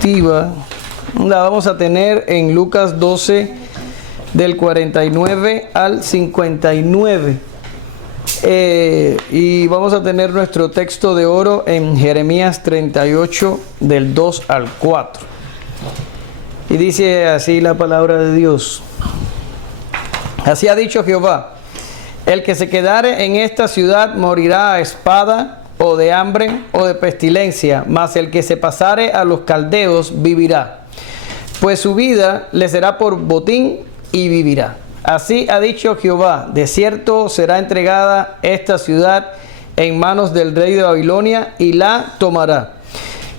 expositiva la vamos a tener en Lucas 12, del 49 al 59. Y vamos a tener nuestro texto de oro en Jeremías 38, del 2 al 4. Y dice así la palabra de Dios. Así ha dicho Jehová: el que se quedare en esta ciudad morirá a espada, o de hambre, o de pestilencia, mas el que se pasare a los caldeos vivirá, pues su vida le será por botín y vivirá. Así ha dicho Jehová: de cierto será entregada esta ciudad en manos del rey de Babilonia, y la tomará.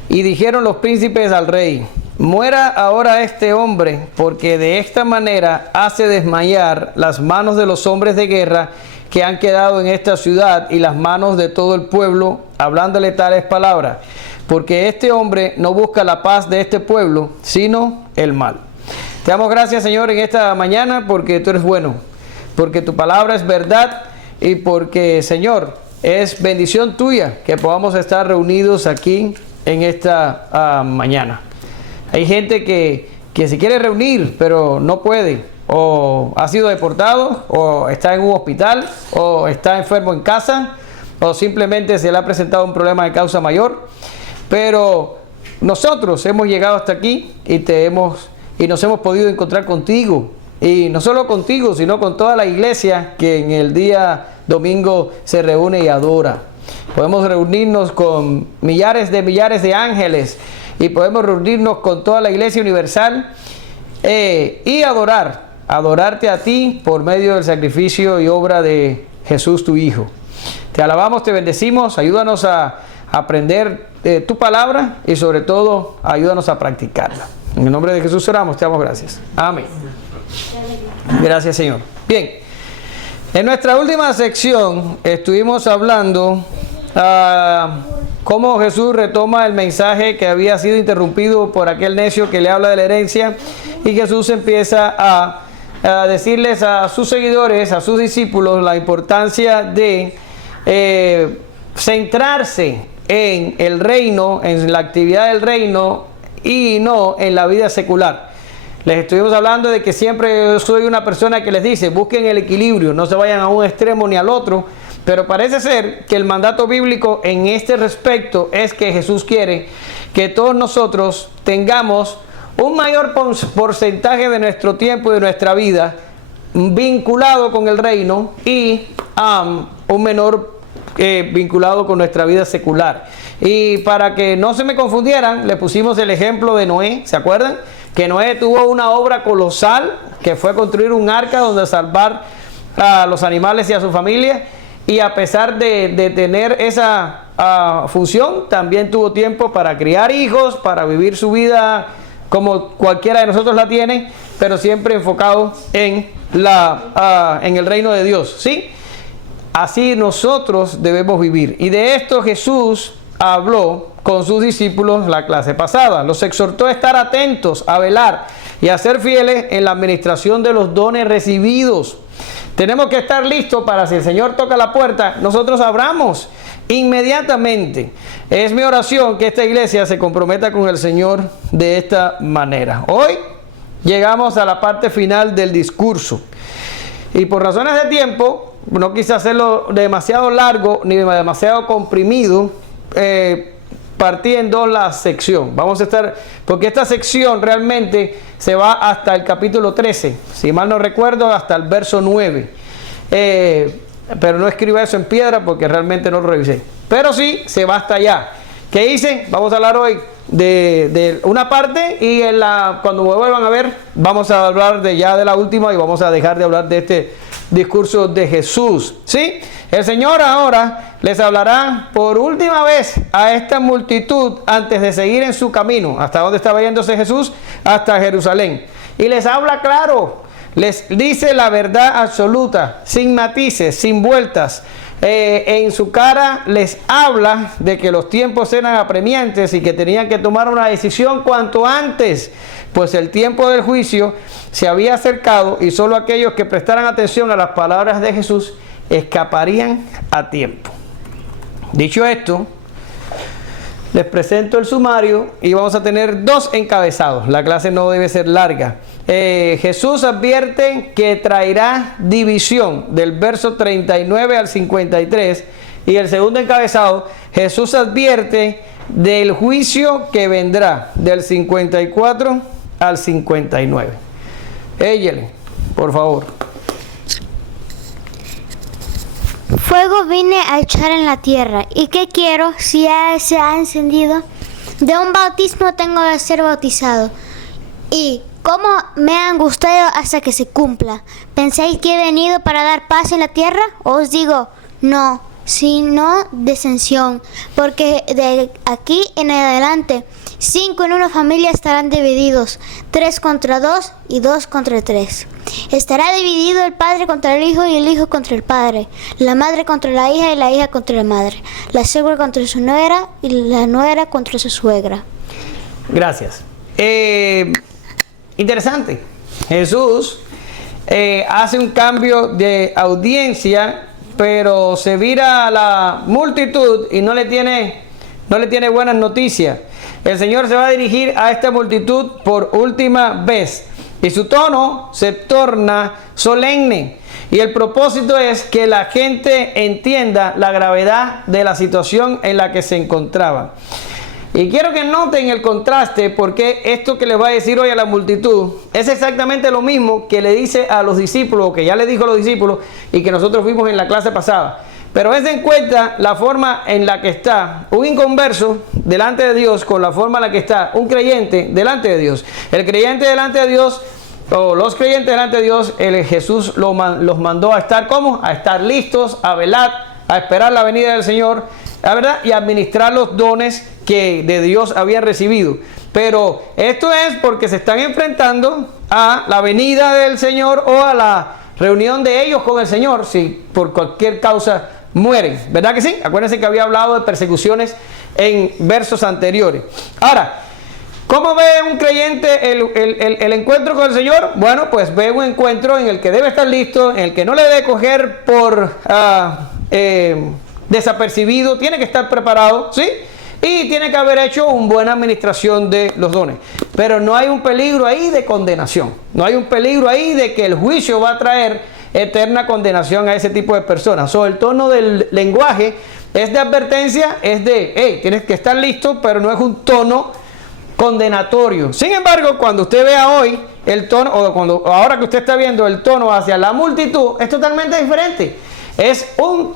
Y dijeron los príncipes al rey: muera ahora este hombre, porque de esta manera hace desmayar las manos de los hombres de guerra que han quedado en esta ciudad, y las manos de todo el pueblo, hablándole tales palabras, porque este hombre no busca la paz de este pueblo, sino el mal. Te damos gracias, Señor, en esta mañana, porque tú eres bueno, porque tu palabra es verdad, y porque, Señor, es bendición tuya que podamos estar reunidos aquí en esta mañana. Hay gente que se quiere reunir, pero no puede. O ha sido deportado, o está en un hospital, o está enfermo en casa, o simplemente se le ha presentado un problema de causa mayor. Pero nosotros hemos llegado hasta aquí y nos hemos podido encontrar contigo. Y no solo contigo, sino con toda la iglesia que en el día domingo se reúne y adora. Podemos reunirnos con millares de ángeles, y podemos reunirnos con toda la iglesia universal y adorarte a ti por medio del sacrificio y obra de Jesús tu Hijo. Te alabamos, te bendecimos, ayúdanos a aprender tu palabra, y sobre todo ayúdanos a practicarla. En el nombre de Jesús oramos, te damos gracias. Amén. Gracias, Señor. Bien, en nuestra última sección estuvimos hablando cómo Jesús retoma el mensaje que había sido interrumpido por aquel necio que le habla de la herencia, y Jesús empieza a decirles a sus seguidores, a sus discípulos, la importancia de centrarse en el reino, en la actividad del reino, y no en la vida secular. Les estuvimos hablando de que siempre soy una persona que les dice: busquen el equilibrio, no se vayan a un extremo ni al otro. Pero parece ser que el mandato bíblico en este respecto es que Jesús quiere que todos nosotros tengamos un mayor porcentaje de nuestro tiempo y de nuestra vida vinculado con el reino, y un menor vinculado con nuestra vida secular. Y para que no se me confundieran, le pusimos el ejemplo de Noé. ¿Se acuerdan? Que Noé tuvo una obra colosal, que fue construir un arca donde salvar a los animales y a su familia. Y a pesar de tener esa función, también tuvo tiempo para criar hijos, para vivir su vida como cualquiera de nosotros la tiene, pero siempre enfocado en el reino de Dios, ¿sí? Así nosotros debemos vivir. Y de esto Jesús habló con sus discípulos la clase pasada. Los exhortó a estar atentos, a velar y a ser fieles en la administración de los dones recibidos. Tenemos que estar listos para, si el Señor toca la puerta, nosotros abramos inmediatamente. Es mi oración que esta iglesia se comprometa con el Señor de esta manera. Hoy llegamos a la parte final del discurso, y por razones de tiempo no quise hacerlo demasiado largo ni demasiado comprimido. Partí en dos la sección. Vamos a estar, porque esta sección realmente se va hasta el capítulo 13, si mal no recuerdo, hasta el verso 9. Pero no escriba eso en piedra porque realmente no lo revisé. Pero sí, se va hasta allá. ¿Qué hice? Vamos a hablar hoy de una parte, y cuando me vuelvan a ver, vamos a hablar de la última, y vamos a dejar de hablar de este discurso de Jesús, ¿sí? El Señor ahora les hablará por última vez a esta multitud antes de seguir en su camino. ¿Hasta dónde estaba yéndose Jesús? Hasta Jerusalén. Y les habla claro, les dice la verdad absoluta, sin matices, sin vueltas. En su cara les habla de que los tiempos eran apremiantes y que tenían que tomar una decisión cuanto antes, pues el tiempo del juicio se había acercado, y solo aquellos que prestaran atención a las palabras de Jesús escaparían a tiempo. Dicho esto, les presento el sumario y vamos a tener 2 encabezados. La clase no debe ser larga. Jesús advierte que traerá división del verso 39 al 53. Y el segundo encabezado, Jesús advierte del juicio que vendrá del 54 al 59. Eyele, por favor. Fuego vine a echar en la tierra. ¿Y qué quiero si ya se ha encendido? De un bautismo tengo de ser bautizado. ¿Y cómo me ha angustiado hasta que se cumpla? ¿Pensáis que he venido para dar paz en la tierra? Os digo, no, sino disensión. Porque de aquí en adelante 5 en una familia estarán divididos, 3 contra 2 y 2 contra 3. Estará dividido el padre contra el hijo y el hijo contra el padre, la madre contra la hija y la hija contra la madre, la suegra contra su nuera y la nuera contra su suegra. Gracias. Interesante. Jesús hace un cambio de audiencia, pero se vira a la multitud y no le tiene buenas noticias. El Señor se va a dirigir a esta multitud por última vez y su tono se torna solemne. Y el propósito es que la gente entienda la gravedad de la situación en la que se encontraba. Y quiero que noten el contraste, porque esto que les va a decir hoy a la multitud es exactamente lo mismo que le dice a los discípulos, o que ya le dijo a los discípulos y que nosotros vimos en la clase pasada. Pero es en cuenta la forma en la que está un inconverso delante de Dios con la forma en la que está un creyente delante de Dios. El creyente delante de Dios, o los creyentes delante de Dios, Jesús los mandó a estar ¿cómo? A estar listos, a velar, a esperar la venida del Señor, la verdad, y a administrar los dones que de Dios habían recibido. Pero esto es porque se están enfrentando a la venida del Señor o a la reunión de ellos con el Señor, si por cualquier causa mueren, ¿verdad que sí? Acuérdense que había hablado de persecuciones en versos anteriores. Ahora, ¿cómo ve un creyente el encuentro con el Señor? Bueno, pues ve un encuentro en el que debe estar listo, en el que no le debe coger por desapercibido, tiene que estar preparado, ¿sí? Y tiene que haber hecho una buena administración de los dones. Pero no hay un peligro ahí de condenación. No hay un peligro ahí de que el juicio va a traer eterna condenación a ese tipo de personas. El tono del lenguaje es de advertencia, es de, hey, tienes que estar listo, pero no es un tono condenatorio. Sin embargo, cuando usted vea hoy el tono, o ahora que usted está viendo el tono hacia la multitud, es totalmente diferente. Es un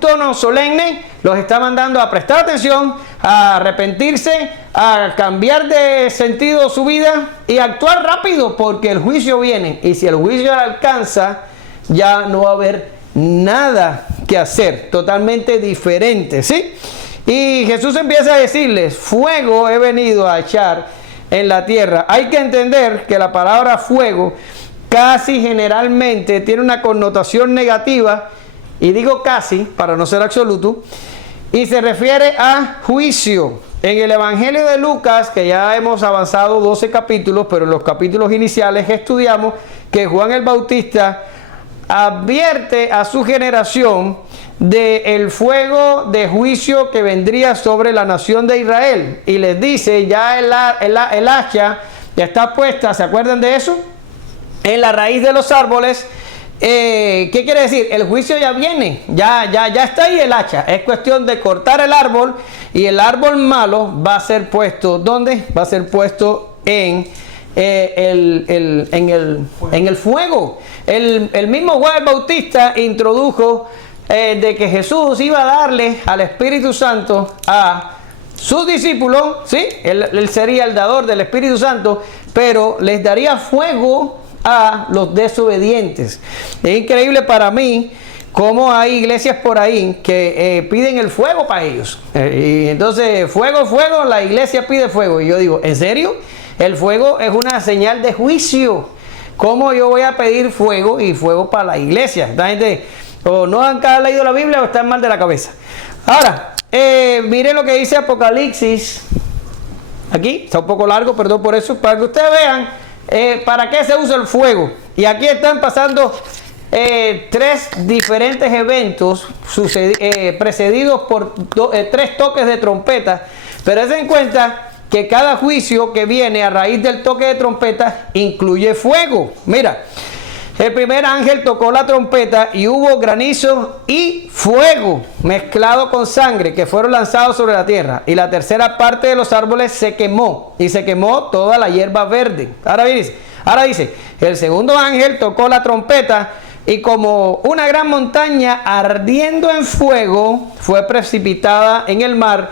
tono solemne, los está mandando a prestar atención, a arrepentirse, a cambiar de sentido su vida y a actuar rápido, porque el juicio viene. Y si el juicio alcanza, ya no va a haber nada que hacer, totalmente diferente, ¿sí? Y Jesús empieza a decirles, fuego he venido a echar en la tierra. Hay que entender que la palabra fuego casi generalmente tiene una connotación negativa, y digo casi para no ser absoluto, y se refiere a juicio. En el Evangelio de Lucas, que ya hemos avanzado 12 capítulos, pero en los capítulos iniciales estudiamos que Juan el Bautista advierte a su generación del fuego de juicio que vendría sobre la nación de Israel, y les dice, ya el hacha ya está puesta, ¿se acuerdan de eso? En la raíz de los árboles. ¿Qué quiere decir? El juicio ya viene, ya está ahí el hacha. Es cuestión de cortar el árbol, y el árbol malo va a ser puesto, ¿dónde? Va a ser puesto en el fuego. El mismo Juan el Bautista introdujo de que Jesús iba a darle al Espíritu Santo a sus discípulos, ¿sí? Él sería el dador del Espíritu Santo, pero les daría fuego a los desobedientes. Es increíble para mí cómo hay iglesias por ahí que piden el fuego para ellos. Y entonces, fuego, la iglesia pide fuego. Y yo digo, ¿en serio? El fuego es una señal de juicio. ¿Cómo yo voy a pedir fuego y fuego para la iglesia? Esta gente o no han leído la Biblia o están mal de la cabeza. Ahora, miren lo que dice Apocalipsis. Aquí, está un poco largo, perdón por eso, para que ustedes vean para qué se usa el fuego. Y aquí están pasando 3 diferentes eventos precedidos por 3 toques de trompeta Pero ten en cuenta que cada juicio que viene a raíz del toque de trompeta incluye fuego. Mira, el primer ángel tocó la trompeta y hubo granizo y fuego mezclado con sangre que fueron lanzados sobre la tierra. Y la tercera parte de los árboles se quemó y se quemó toda la hierba verde. Ahora dice, el segundo ángel tocó la trompeta y como una gran montaña ardiendo en fuego fue precipitada en el mar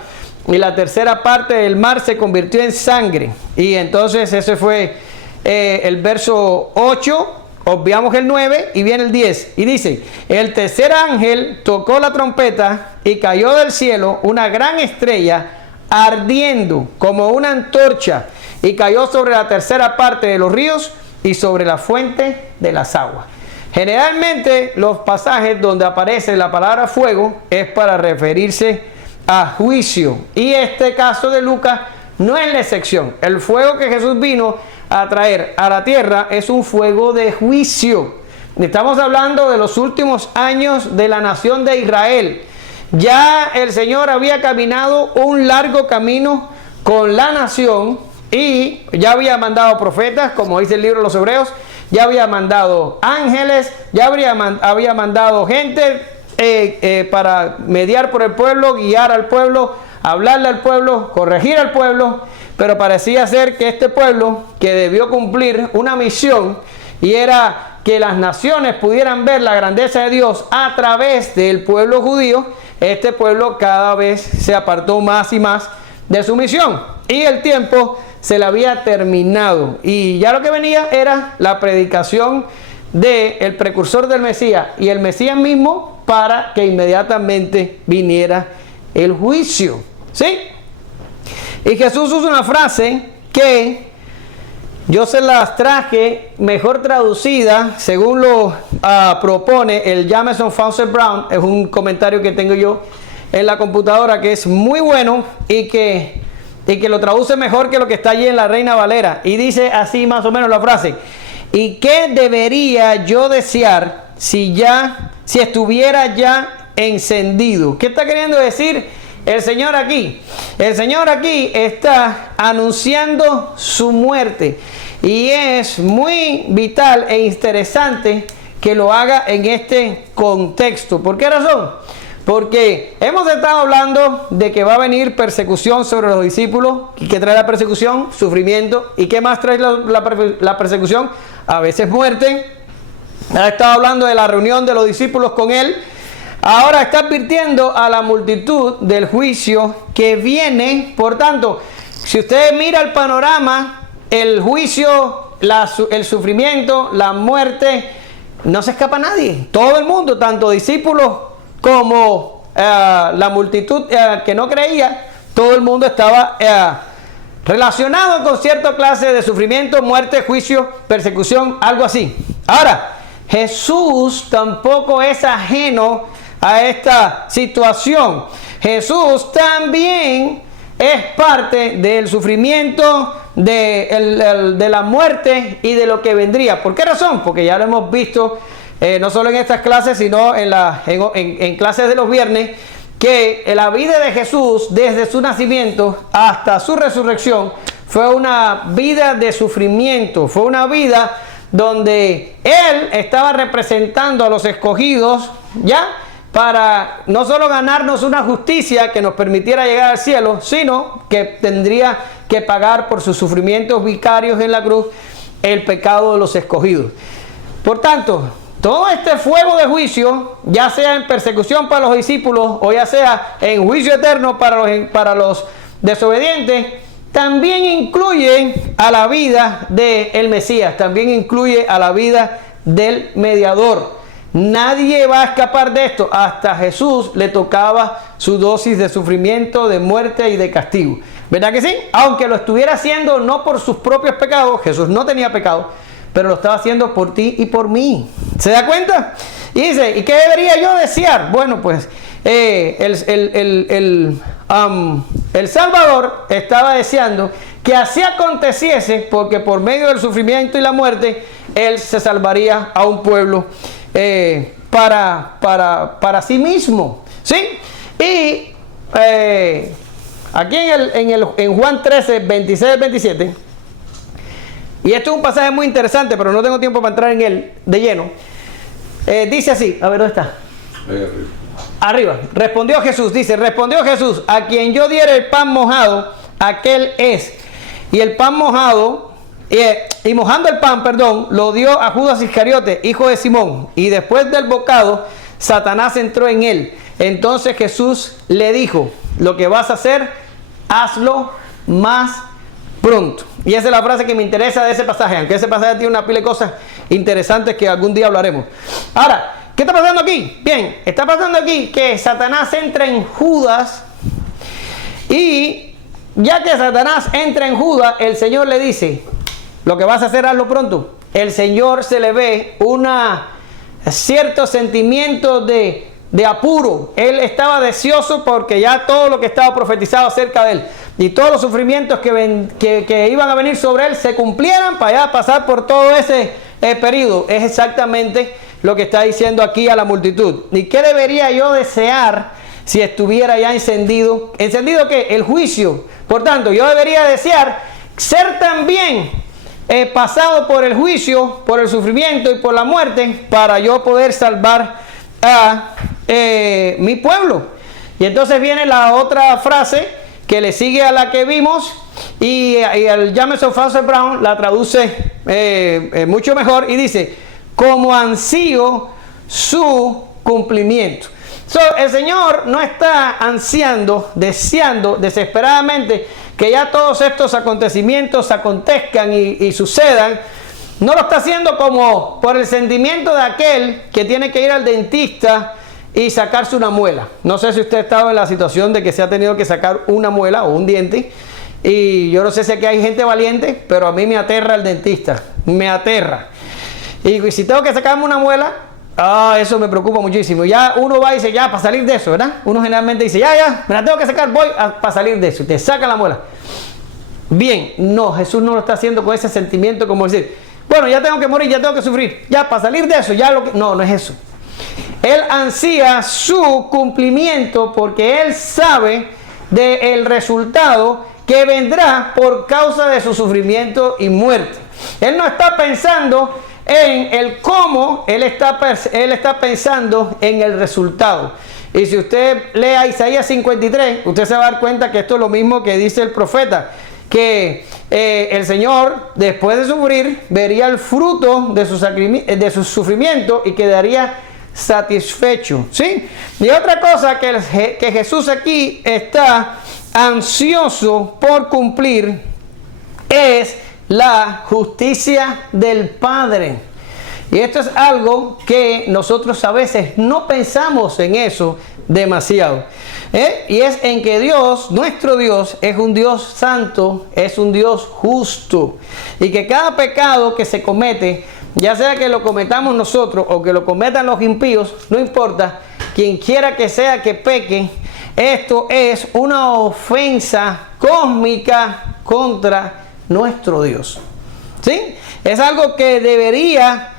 y la tercera parte del mar se convirtió en sangre. Y entonces ese fue el verso 8. Obviamos el 9 y viene el 10. Y dice, el tercer ángel tocó la trompeta y cayó del cielo una gran estrella ardiendo como una antorcha y cayó sobre la tercera parte de los ríos y sobre la fuente de las aguas. Generalmente los pasajes donde aparece la palabra fuego es para referirse a juicio. Y este caso de Lucas no es la excepción. El fuego que Jesús vino a traer a la tierra es un fuego de juicio. Estamos hablando de los últimos años de la nación de Israel. Ya el Señor había caminado un largo camino con la nación y ya había mandado profetas, como dice el libro de los Hebreos, ya había mandado ángeles, ya había mandado gente para mediar por el pueblo, guiar al pueblo, hablarle al pueblo, corregir al pueblo. Pero parecía ser que este pueblo, que debió cumplir una misión, y era que las naciones pudieran ver la grandeza de Dios a través del pueblo judío, este pueblo cada vez se apartó más y más de su misión. Y el tiempo se le había terminado. Y ya lo que venía era la predicación del precursor del Mesías y el Mesías mismo para que inmediatamente viniera el juicio. ¿Sí? Y Jesús usa una frase que yo se las traje mejor traducida según lo propone el Jameson Fawcett Brown. Es un comentario que tengo yo en la computadora que es muy bueno y que lo traduce mejor que lo que está allí en la Reina Valera. Y dice así más o menos la frase: ¿y qué debería yo desear si estuviera ya encendido? ¿Qué está queriendo decir el Señor aquí? El Señor aquí está anunciando su muerte y es muy vital e interesante que lo haga en este contexto. ¿Por qué razón? Porque hemos estado hablando de que va a venir persecución sobre los discípulos. ¿Y qué trae la persecución? Sufrimiento. ¿Y qué más trae la persecución? A veces muerte. Ha estado hablando de la reunión de los discípulos con él. Ahora está advirtiendo a la multitud del juicio que viene. Por tanto, si usted mira el panorama, el juicio, el sufrimiento, la muerte, no se escapa nadie. Todo el mundo, tanto discípulos como la multitud que no creía, todo el mundo estaba relacionado con cierta clase de sufrimiento, muerte, juicio, persecución, algo así. Ahora, Jesús tampoco es ajeno a esta situación. Jesús también es parte del sufrimiento, de la muerte y de lo que vendría. ¿Por qué razón? Porque ya lo hemos visto no solo en estas clases, sino en clases de los viernes, que la vida de Jesús desde su nacimiento hasta su resurrección fue una vida de sufrimiento, fue una vida donde Él estaba representando a los escogidos, ¿ya?, para no solo ganarnos una justicia que nos permitiera llegar al cielo, sino que tendría que pagar por sus sufrimientos vicarios en la cruz el pecado de los escogidos. Por tanto, todo este fuego de juicio, ya sea en persecución para los discípulos o ya sea en juicio eterno para los desobedientes, también incluye a la vida del Mesías, también incluye a la vida del mediador. Nadie va a escapar de esto. Hasta Jesús le tocaba su dosis de sufrimiento, de muerte y de castigo. ¿Verdad que sí? Aunque lo estuviera haciendo no por sus propios pecados, Jesús no tenía pecado, pero lo estaba haciendo por ti y por mí. ¿Se da cuenta? Y dice, ¿y qué debería yo desear? Bueno, pues el Salvador estaba deseando que así aconteciese, porque por medio del sufrimiento y la muerte, Él se salvaría a un pueblo para sí mismo. ¿Sí? Y Aquí en Juan 13, 26 al 27, y esto es un pasaje muy interesante, pero no tengo tiempo para entrar en él de lleno. Dice así, a ver, ¿dónde está? Arriba. Respondió Jesús, dice, respondió Jesús, a quien yo diera el pan mojado, aquel es. Y el pan mojado, y mojando el pan, perdón, lo dio a Judas Iscariote, hijo de Simón. Y después del bocado, Satanás entró en él. Entonces Jesús le dijo, lo que vas a hacer, hazlo más pronto. Y esa es la frase que me interesa de ese pasaje, aunque ese pasaje tiene una pila de cosas interesantes que algún día hablaremos. Ahora, ¿qué está pasando aquí? Bien, está pasando aquí que Satanás entra en Judas, y ya que Satanás entra en Judas, el Señor le dice, lo que vas a hacer, hazlo pronto. El Señor se le ve cierto sentimiento de apuro. Él estaba deseoso porque ya todo lo que estaba profetizado acerca de él y todos los sufrimientos que iban a venir sobre él se cumplieran para ya pasar por todo ese periodo. Es exactamente lo que está diciendo aquí a la multitud. ¿Y qué debería yo desear si estuviera ya encendido? ¿Encendido qué? El juicio. Por tanto, yo debería desear ser también pasado por el juicio, por el sufrimiento y por la muerte, para yo poder salvar a mi pueblo. Y entonces viene la otra frase que le sigue a la que vimos, y el James Fawcett Brown la traduce mucho mejor y dice, como ansío su cumplimiento. El Señor no está ansiando, deseando desesperadamente que ya todos estos acontecimientos acontezcan y sucedan. No lo está haciendo como por el sentimiento de aquel que tiene que ir al dentista y sacarse una muela. No sé si usted ha estado en la situación de que se ha tenido que sacar una muela o un diente. Y yo no sé si aquí hay gente valiente, pero a mí me aterra el dentista. Me aterra. Y si tengo que sacarme una muela, eso me preocupa muchísimo. Ya uno va y dice, ya, para salir de eso, ¿verdad? Uno generalmente dice, ya, me la tengo que sacar, voy para salir de eso. Y te sacan la muela. Bien, no, Jesús no lo está haciendo con ese sentimiento como decir, bueno, ya tengo que morir, ya tengo que sufrir. Ya, para salir de eso, ya lo que... No, no es eso. Él ansía su cumplimiento porque Él sabe del resultado que vendrá por causa de su sufrimiento y muerte. Él no está pensando en el cómo, Él está pensando en el resultado. Y si usted lea Isaías 53, usted se va a dar cuenta que esto es lo mismo que dice el profeta, que el Señor, después de sufrir, vería el fruto de su sufrimiento y quedaría satisfecho, ¿sí? Y otra cosa que Jesús aquí está ansioso por cumplir es la justicia del Padre. Y esto es algo que nosotros a veces no pensamos en eso demasiado. Y es en que Dios, nuestro Dios, es un Dios santo, es un Dios justo. Y que cada pecado que se comete, ya sea que lo cometamos nosotros o que lo cometan los impíos, no importa, quien quiera que sea que peque, esto es una ofensa cósmica contra nuestro Dios. ¿Sí? Es algo que debería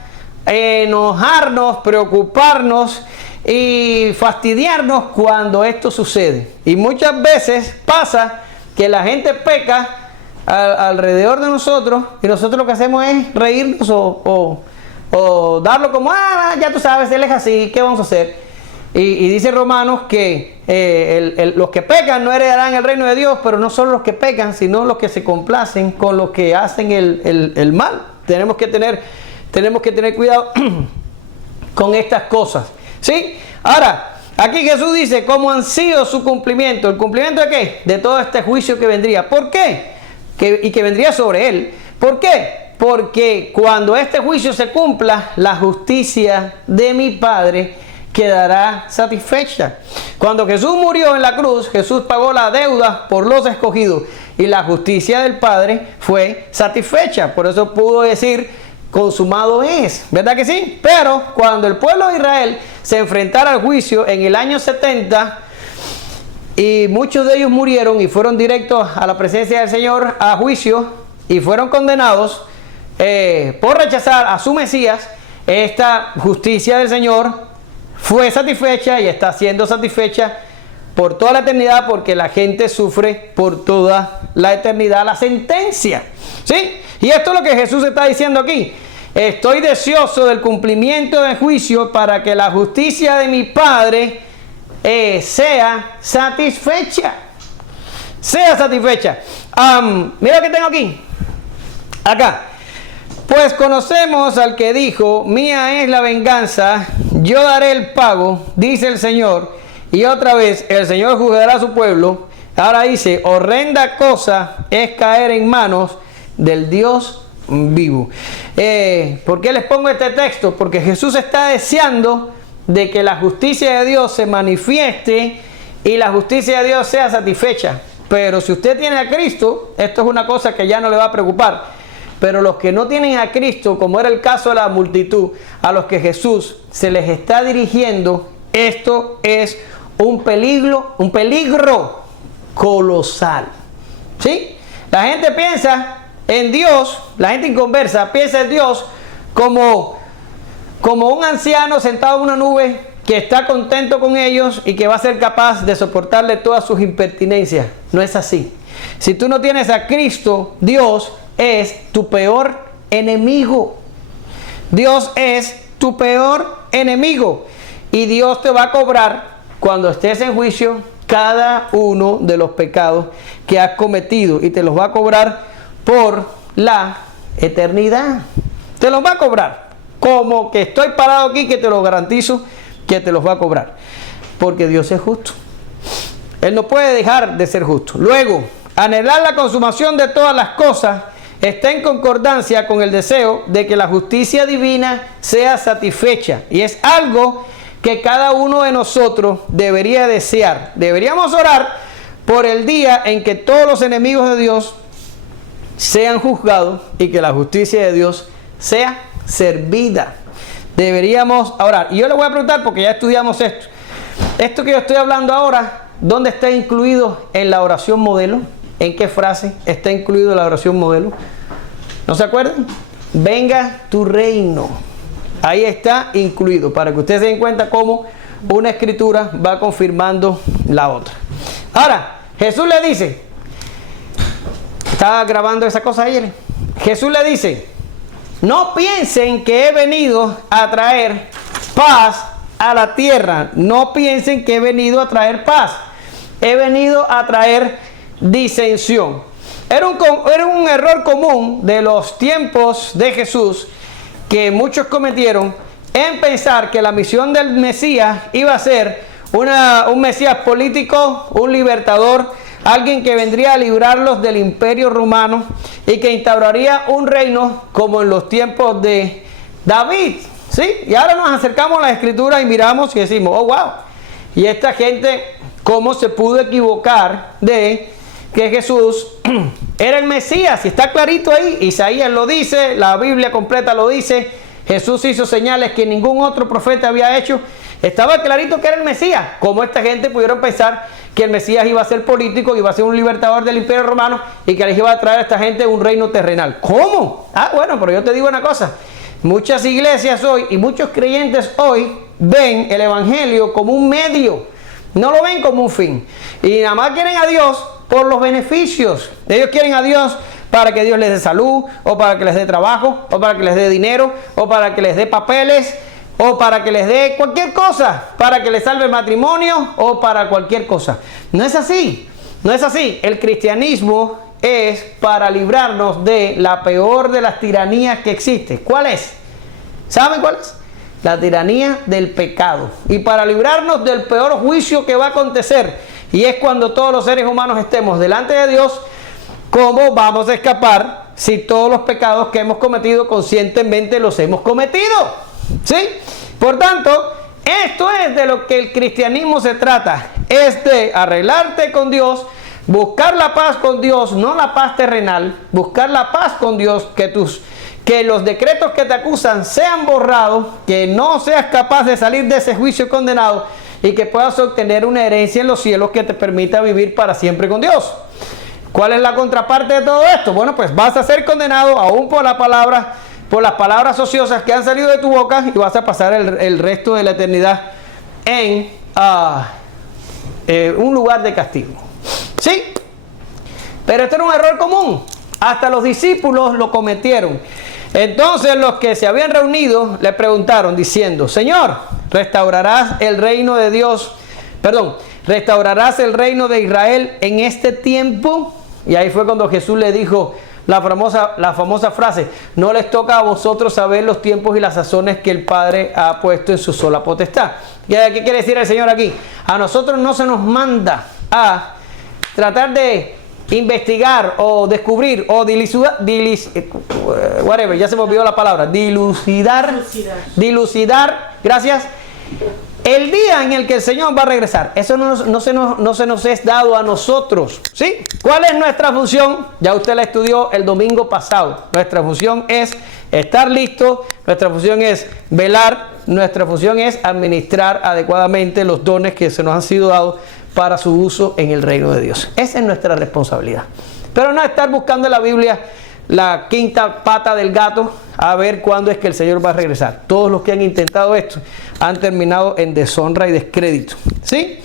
enojarnos, preocuparnos y fastidiarnos cuando esto sucede. Y muchas veces pasa que la gente peca alrededor de nosotros y nosotros lo que hacemos es reírnos o darlo como, ya tú sabes, él es así, ¿qué vamos a hacer? Y dice Romanos que los que pecan no heredarán el reino de Dios, pero no solo los que pecan, sino los que se complacen con los que hacen el mal. Tenemos que tener cuidado con estas cosas, ¿sí? Ahora, aquí Jesús dice, ¿cómo han sido su cumplimiento? ¿El cumplimiento de qué? De todo este juicio que vendría. ¿Por qué? Y que vendría sobre él. ¿Por qué? Porque cuando este juicio se cumpla, la justicia de mi Padre quedará satisfecha. Cuando Jesús murió en la cruz, Jesús pagó la deuda por los escogidos y la justicia del Padre fue satisfecha. Por eso pudo decir, consumado es, ¿verdad que sí? Pero cuando el pueblo de Israel se enfrentara al juicio en el año 70 y muchos de ellos murieron y fueron directos a la presencia del Señor a juicio y fueron condenados por rechazar a su Mesías, esta justicia del Señor fue satisfecha y está siendo satisfecha por toda la eternidad, porque la gente sufre por toda la eternidad la sentencia. ¿Sí? Y esto es lo que Jesús está diciendo aquí. Estoy deseoso del cumplimiento del juicio para que la justicia de mi Padre sea satisfecha. Sea satisfecha. Mira lo que tengo aquí. Acá. Pues conocemos al que dijo, mía es la venganza, yo daré el pago, dice el Señor. Y otra vez, el Señor juzgará a su pueblo. Ahora dice, horrenda cosa es caer en manos del Dios vivo. ¿Por qué les pongo este texto? Porque Jesús está deseando de que la justicia de Dios se manifieste y la justicia de Dios sea satisfecha. Pero si usted tiene a Cristo, esto es una cosa que ya no le va a preocupar. Pero los que no tienen a Cristo, como era el caso de la multitud, a los que Jesús se les está dirigiendo, esto es un peligro colosal. ¿Sí? La gente piensa en Dios, la gente inconversa piensa en Dios como un anciano sentado en una nube que está contento con ellos y que va a ser capaz de soportarle todas sus impertinencias. No es así. Si tú no tienes a Cristo, Dios es tu peor enemigo. Dios es tu peor enemigo. Y Dios te va a cobrar cuando estés en juicio cada uno de los pecados que has cometido. Y te los va a cobrar por la eternidad. Te los va a cobrar. Como que estoy parado aquí, que te lo garantizo que te los va a cobrar. Porque Dios es justo. Él no puede dejar de ser justo. Luego, anhelar la consumación de todas las cosas está en concordancia con el deseo de que la justicia divina sea satisfecha. Y es algo que cada uno de nosotros debería desear. Deberíamos orar por el día en que todos los enemigos de Dios sean juzgados y que la justicia de Dios sea servida. Deberíamos orar. Y yo le voy a preguntar, porque ya estudiamos esto. Esto que yo estoy hablando ahora, ¿dónde está incluido en la oración modelo? ¿En qué frase está incluido la oración modelo? ¿No se acuerdan? Venga tu reino. Ahí está incluido, para que ustedes se den cuenta cómo una escritura va confirmando la otra. Ahora, Jesús le dice, estaba grabando esa cosa ayer. Jesús le dice, no piensen que he venido a traer paz a la tierra. No piensen que he venido a traer paz. He venido a traer disensión. Era un error común de los tiempos de Jesús que muchos cometieron en pensar que la misión del Mesías iba a ser un Mesías político, un libertador, alguien que vendría a librarlos del imperio romano y que instauraría un reino como en los tiempos de David. ¿Sí? Y ahora nos acercamos a la escritura y miramos y decimos, oh wow, y esta gente cómo se pudo equivocar de que Jesús era el Mesías. Y está clarito ahí, Isaías lo dice, la Biblia completa lo dice, Jesús hizo señales que ningún otro profeta había hecho. Estaba clarito que era el Mesías. ¿Cómo esta gente pudieron pensar que el Mesías iba a ser político, iba a ser un libertador del imperio romano y que les iba a traer a esta gente un reino terrenal? ¿Cómo? Bueno, pero yo te digo una cosa, muchas iglesias hoy y muchos creyentes hoy ven el evangelio como un medio, no lo ven como un fin, y nada más quieren a Dios por los beneficios. Ellos quieren a Dios para que Dios les dé salud, o para que les dé trabajo, o para que les dé dinero, o para que les dé papeles, o para que les dé cualquier cosa, para que les salve el matrimonio, o para cualquier cosa. No es así, no es así. El cristianismo es para librarnos de la peor de las tiranías que existe. ¿Cuál es? ¿Saben cuál es? La tiranía del pecado. Y para librarnos del peor juicio que va a acontecer, y es cuando todos los seres humanos estemos delante de Dios, ¿cómo vamos a escapar si todos los pecados que hemos cometido conscientemente los hemos cometido? ¿Sí? Por tanto, esto es de lo que el cristianismo se trata. Es de arreglarte con Dios, buscar la paz con Dios, no la paz terrenal, buscar la paz con Dios, que los decretos que te acusan sean borrados, que no seas capaz de salir de ese juicio condenado y que puedas obtener una herencia en los cielos que te permita vivir para siempre con Dios. ¿Cuál es la contraparte de todo esto? Bueno, pues vas a ser condenado aún por las palabras ociosas que han salido de tu boca, y vas a pasar el resto de la eternidad en un lugar de castigo. ¿Sí? Pero esto era un error común. Hasta los discípulos lo cometieron. Entonces los que se habían reunido le preguntaron diciendo: Señor, ¿restaurarás el reino de Dios? ¿Restaurarás el reino de Israel en este tiempo? Y ahí fue cuando Jesús le dijo la famosa frase: no les toca a vosotros saber los tiempos y las sazones que el Padre ha puesto en su sola potestad. ¿Qué quiere decir el Señor aquí? A nosotros no se nos manda a tratar de investigar o descubrir o dilucidar, ya se me olvidó la palabra, dilucidar, gracias, el día en el que el Señor va a regresar. Eso no se nos es dado a nosotros, ¿sí? ¿Cuál es nuestra función? Ya usted la estudió el domingo pasado. Nuestra función es estar listo, nuestra función es velar, nuestra función es administrar adecuadamente los dones que se nos han sido dados para su uso en el reino de Dios. Esa es nuestra responsabilidad. Pero no estar buscando en la Biblia la quinta pata del gato a ver cuándo es que el Señor va a regresar. Todos los que han intentado esto han terminado en deshonra y descrédito, ¿sí?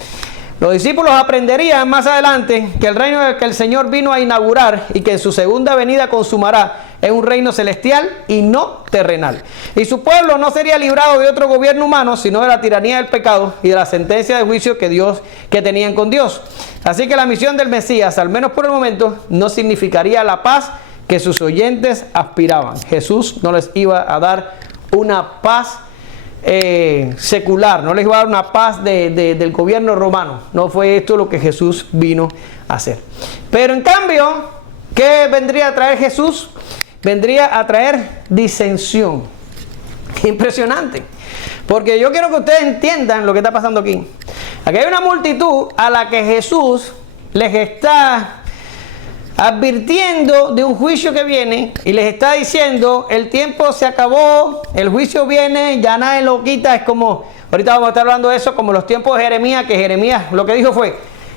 Los discípulos aprenderían más adelante que el reino que el Señor vino a inaugurar y que en su segunda venida consumará es un reino celestial y no terrenal. Y su pueblo no sería librado de otro gobierno humano, sino de la tiranía del pecado y de la sentencia de juicio que tenían con Dios. Así que la misión del Mesías, al menos por el momento, no significaría la paz que sus oyentes aspiraban. Jesús no les iba a dar una paz secular, no les iba a dar una paz del gobierno romano. No fue esto lo que Jesús vino a hacer. Pero en cambio, ¿qué vendría a traer Jesús? Vendría a traer disensión. Impresionante. Porque yo quiero que ustedes entiendan lo que está pasando aquí. Aquí hay una multitud a la que Jesús les está advirtiendo de un juicio que viene y les está diciendo: el tiempo se acabó, el juicio viene, ya nadie lo quita. Es como, ahorita vamos a estar hablando de eso, como los tiempos de Jeremías, que Jeremías lo que dijo fue: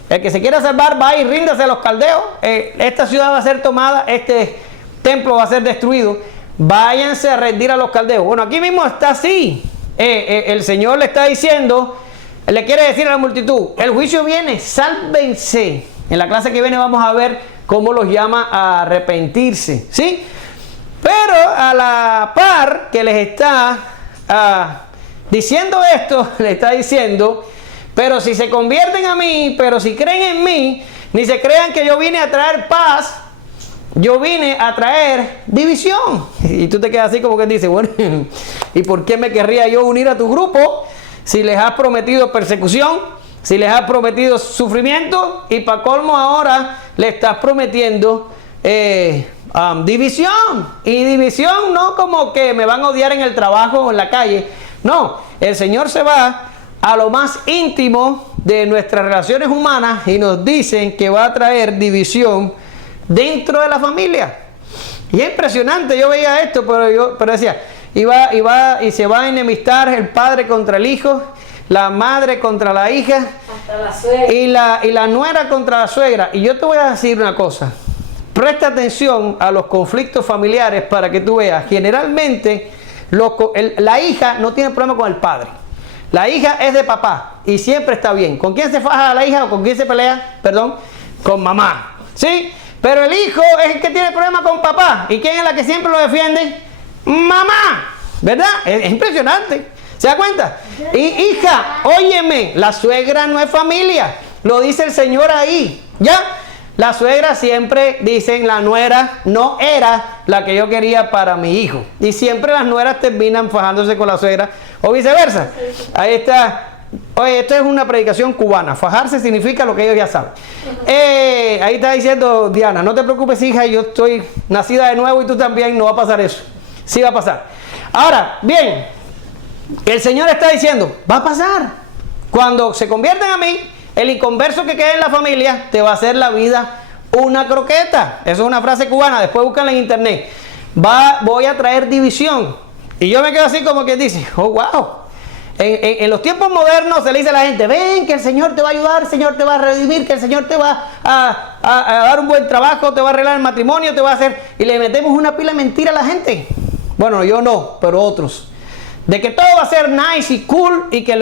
el que se quiera salvar va y ríndase a los caldeos, esta ciudad va a ser tomada, este templo va a ser destruido, váyanse a rendir a los caldeos. Bueno, aquí mismo está así. El Señor le está diciendo, le quiere decir a la multitud: el juicio viene, sálvense. En la clase que viene vamos a ver cómo los llama a arrepentirse, ¿sí? Pero a la par que les está diciendo esto, le está diciendo: pero si se convierten a mí, pero si creen en mí, ni se crean que yo vine a traer paz, yo vine a traer división. Y tú te quedas así como que dice: bueno, ¿y por qué me querría yo unir a tu grupo si les has prometido persecución? Si les has prometido sufrimiento y para colmo ahora le estás prometiendo división. Y división no como que me van a odiar en el trabajo o en la calle. No, el Señor se va a lo más íntimo de nuestras relaciones humanas y nos dicen que va a traer división dentro de la familia. Y es impresionante, yo veía esto, pero decía, y se va a enemistar el padre contra el hijo, la madre contra la hija, hasta la suegra. Y la nuera contra la suegra. Y yo te voy a decir una cosa: presta atención a los conflictos familiares para que tú veas. Generalmente la hija no tiene problema con el padre. La hija es de papá y siempre está bien. ¿Con quién se faja la hija o con quién se pelea? Perdón, con mamá, ¿sí? Pero el hijo es el que tiene problema con papá. ¿Y quién es la que siempre lo defiende? Mamá, ¿verdad? Es impresionante. ¿Se da cuenta? Y hija, óyeme, la suegra no es familia. Lo dice el Señor ahí. ¿Ya? La suegra siempre dicen: la nuera no era la que yo quería para mi hijo. Y siempre las nueras terminan fajándose con la suegra o viceversa. Ahí está. Oye, esto es una predicación cubana. Fajarse significa lo que ellos ya saben. Ahí está diciendo Diana: no te preocupes, hija, yo estoy nacida de nuevo y tú también. No va a pasar eso. Sí va a pasar. Ahora, bien, el Señor está diciendo: va a pasar. Cuando se convierten a mí, el inconverso que quede en la familia te va a hacer la vida una croqueta. Eso es una frase cubana, después búscala en internet. Voy a traer división. Y yo me quedo así como que dice: oh, wow. En los tiempos modernos se le dice a la gente: ven, que el Señor te va a ayudar, el Señor te va a redimir, que el Señor te va a dar un buen trabajo, te va a arreglar el matrimonio, te va a hacer... Y le metemos una pila de mentira a la gente. Bueno, yo no, pero otros. De que todo va a ser nice y cool y que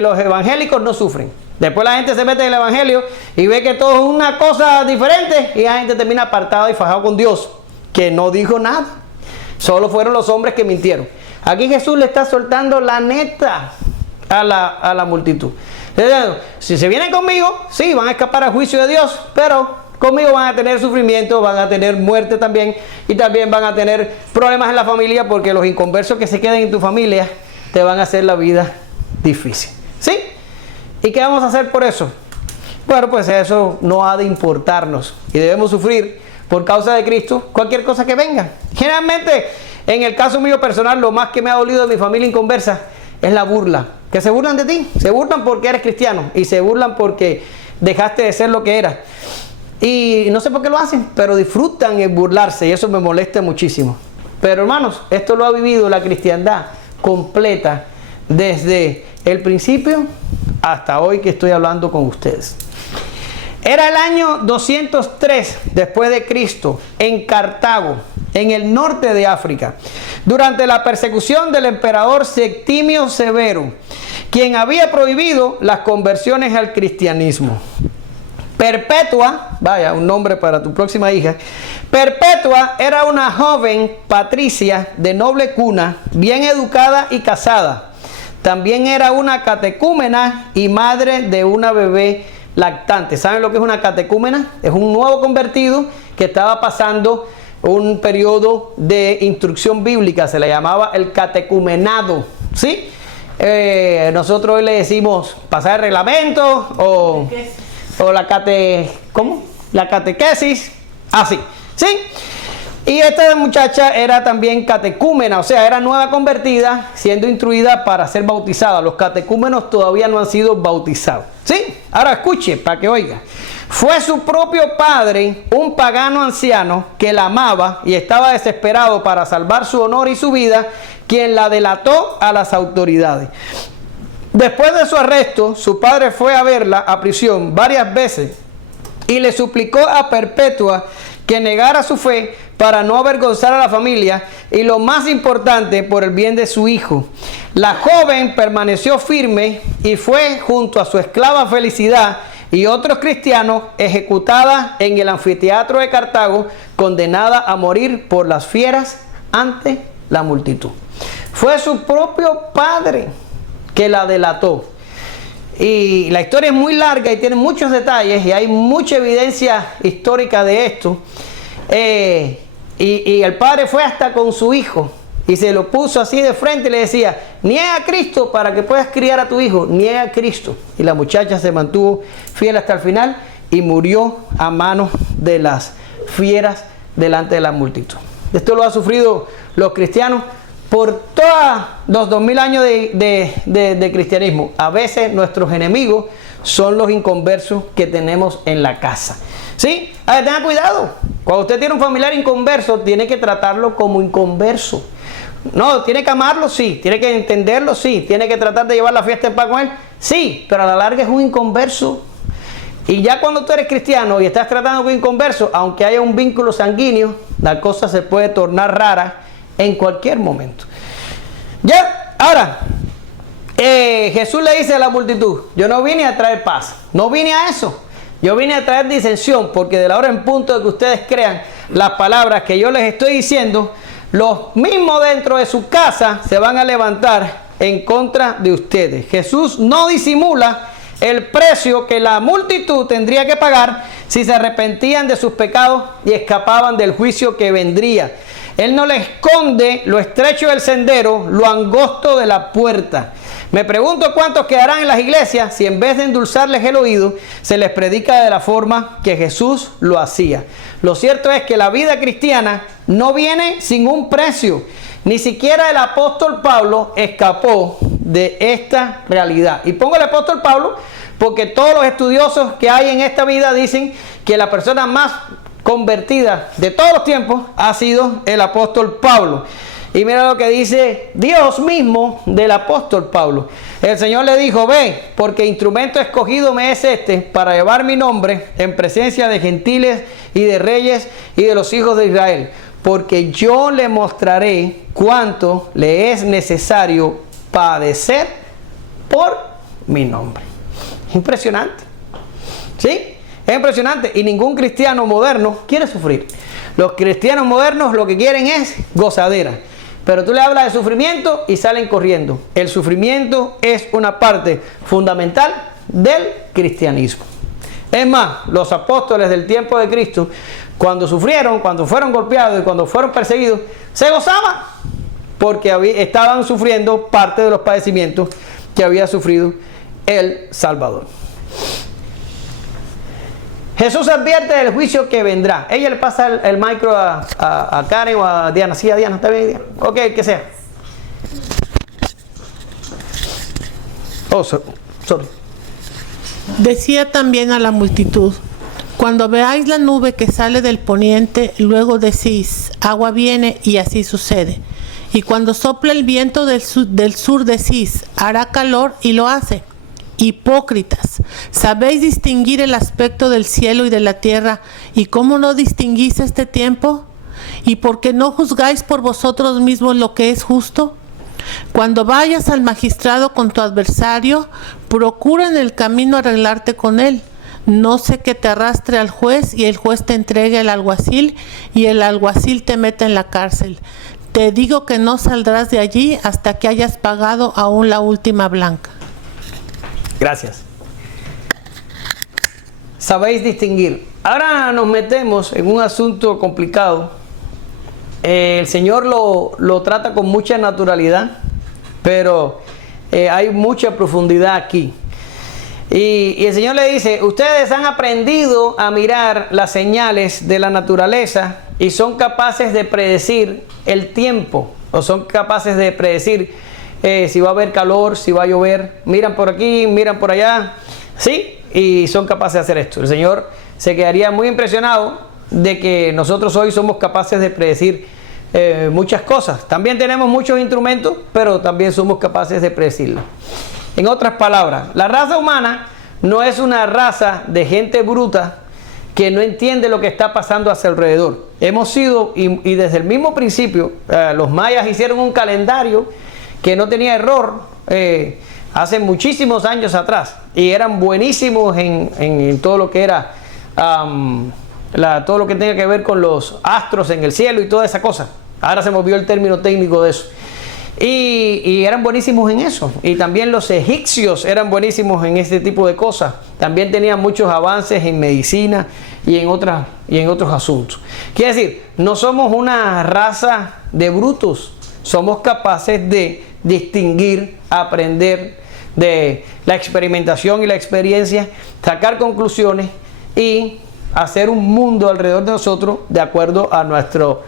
los evangélicos no sufren. Después la gente se mete en el evangelio y ve que todo es una cosa diferente y la gente termina apartada y fajado con Dios, que no dijo nada. Solo fueron los hombres que mintieron. Aquí Jesús le está soltando la neta a la multitud. Si se vienen conmigo, sí, van a escapar al juicio de Dios, pero conmigo van a tener sufrimiento, van a tener muerte también, y también van a tener problemas en la familia, porque los inconversos que se queden en tu familia te van a hacer la vida difícil. ¿Sí? ¿Y qué vamos a hacer por eso? Bueno, pues eso no ha de importarnos y debemos sufrir por causa de Cristo cualquier cosa que venga. Generalmente, en el caso mío personal, lo más que me ha dolido de mi familia inconversa es la burla. Que se burlan de ti, se burlan porque eres cristiano y se burlan porque dejaste de ser lo que eras. Y no sé por qué lo hacen, pero disfrutan en burlarse y eso me molesta muchísimo. Pero hermanos, esto lo ha vivido la cristiandad completa desde el principio hasta hoy que estoy hablando con ustedes. Era el año 203 después de Cristo, en Cartago, en el norte de África, durante la persecución del emperador Septimio Severo, quien había prohibido las conversiones al cristianismo. Perpetua, vaya, un nombre para tu próxima hija. Perpetua era una joven patricia de noble cuna, bien educada y casada. También era una catecúmena y madre de una bebé lactante. ¿Saben lo que es una catecúmena? Es un nuevo convertido que estaba pasando un periodo de instrucción bíblica. Se le llamaba el catecumenado. ¿Sí? Nosotros hoy le decimos pasar el reglamento o la la catequesis. Así. ¿Sí? Y esta muchacha era también catecúmena, o sea, era nueva convertida, siendo instruida para ser bautizada. Los catecúmenos todavía no han sido bautizados. ¿Sí? Ahora escuche, para que oiga. Fue su propio padre, un pagano anciano, que la amaba y estaba desesperado para salvar su honor y su vida, quien la delató a las autoridades. Después de su arresto, su padre fue a verla a prisión varias veces y le suplicó a Perpetua que negara su fe para no avergonzar a la familia y, lo más importante, por el bien de su hijo. La joven permaneció firme y fue, junto a su esclava Felicidad y otros cristianos, ejecutada en el anfiteatro de Cartago, condenada a morir por las fieras ante la multitud. Fue su propio padre que la delató. Y la historia es muy larga y tiene muchos detalles y hay mucha evidencia histórica de esto. Y el padre fue hasta con su hijo y se lo puso así de frente y le decía: niega a Cristo para que puedas criar a tu hijo, niega a Cristo. Y la muchacha se mantuvo fiel hasta el final y murió a manos de las fieras delante de la multitud. Esto lo han sufrido los cristianos por todos los 2000 años de cristianismo. A veces nuestros enemigos son los inconversos que tenemos en la casa. ¿Sí? A ver, tenga cuidado. Cuando usted tiene un familiar inconverso, tiene que tratarlo como inconverso. No, tiene que amarlo, sí. Tiene que entenderlo, sí. Tiene que tratar de llevar la fiesta en paz con él, sí. Pero a la larga es un inconverso. Y ya cuando tú eres cristiano y estás tratando con inconverso, aunque haya un vínculo sanguíneo, la cosa se puede tornar rara en cualquier momento. Ya, ahora, Jesús le dice a la multitud: yo no vine a traer paz, no vine a eso. Yo vine a traer disensión, porque de la hora en punto de que ustedes crean las palabras que yo les estoy diciendo, los mismos dentro de su casa se van a levantar en contra de ustedes. Jesús no disimula el precio que la multitud tendría que pagar si se arrepentían de sus pecados y escapaban del juicio que vendría. Él no le esconde lo estrecho del sendero, lo angosto de la puerta. Me pregunto cuántos quedarán en las iglesias si en vez de endulzarles el oído, se les predica de la forma que Jesús lo hacía. Lo cierto es que la vida cristiana no viene sin un precio. Ni siquiera el apóstol Pablo escapó de esta realidad. Y pongo el apóstol Pablo porque todos los estudiosos que hay en esta vida dicen que la persona más convertida de todos los tiempos ha sido el apóstol Pablo. Y mira lo que dice Dios mismo del apóstol Pablo. El Señor le dijo: ve, porque instrumento escogido me es este para llevar mi nombre en presencia de gentiles y de reyes y de los hijos de Israel, porque yo le mostraré cuánto le es necesario padecer por mi nombre. Impresionante. ¿Sí? Es impresionante. Y ningún cristiano moderno quiere sufrir. Los cristianos modernos lo que quieren es gozadera. Pero tú le hablas de sufrimiento y salen corriendo. El sufrimiento es una parte fundamental del cristianismo. Es más, los apóstoles del tiempo de Cristo, cuando sufrieron, cuando fueron golpeados y cuando fueron perseguidos, se gozaban porque estaban sufriendo parte de los padecimientos que había sufrido el Salvador. Jesús advierte del juicio que vendrá. Ella le pasa el micro a Karen o a Diana. Sí, a Diana, ¿está bien, Diana? Ok, que sea. Oh, sorry. Decía también a la multitud: cuando veáis la nube que sale del poniente, luego decís, agua viene, y así sucede. Y cuando sopla el viento del sur decís, hará calor, y lo hace. Hipócritas, ¿sabéis distinguir el aspecto del cielo y de la tierra? ¿Y cómo no distinguís este tiempo? ¿Y por qué no juzgáis por vosotros mismos lo que es justo? Cuando vayas al magistrado con tu adversario, procura en el camino arreglarte con él. No sé que te arrastre al juez y el juez te entregue al alguacil y el alguacil te meta en la cárcel. Te digo que no saldrás de allí hasta que hayas pagado aún la última blanca. Gracias. Sabéis distinguir. Ahora nos metemos en un asunto complicado. El Señor lo trata con mucha naturalidad, pero hay mucha profundidad aquí. Y el Señor le dice, ustedes han aprendido a mirar las señales de la naturaleza y son capaces de predecir el tiempo, o son capaces de predecir si va a haber calor, si va a llover. Miran por aquí, miran por allá, ¿sí? Y son capaces de hacer esto. El Señor se quedaría muy impresionado de que nosotros hoy somos capaces de predecir muchas cosas. También tenemos muchos instrumentos, pero también somos capaces de predecirlo. En otras palabras, la raza humana no es una raza de gente bruta que no entiende lo que está pasando a su alrededor. Hemos sido, y desde el mismo principio, los mayas hicieron un calendario que no tenía error hace muchísimos años atrás, y eran buenísimos en todo lo que era todo lo que tenga que ver con los astros en el cielo y toda esa cosa. Ahora se me olvidó el término técnico de eso. Y eran buenísimos en eso. Y también los egipcios eran buenísimos en este tipo de cosas. También tenían muchos avances en medicina y en otros asuntos. Quiere decir, no somos una raza de brutos. Somos capaces de distinguir, aprender de la experimentación y la experiencia, sacar conclusiones y hacer un mundo alrededor de nosotros de acuerdo a nuestro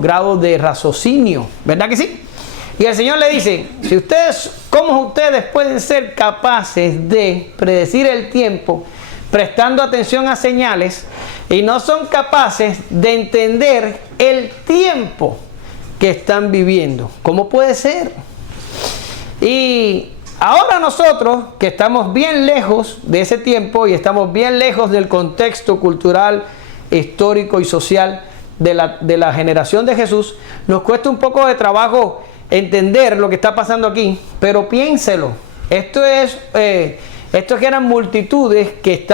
grado de raciocinio, ¿verdad que sí? Y el Señor le dice, ¿cómo ustedes pueden ser capaces de predecir el tiempo prestando atención a señales y no son capaces de entender el tiempo que están viviendo? ¿Cómo puede ser? Y ahora nosotros, que estamos bien lejos de ese tiempo y estamos bien lejos del contexto cultural, histórico y social de la generación de Jesús, nos cuesta un poco de trabajo entender lo que está pasando aquí, pero piénselo. Esto que eran multitudes que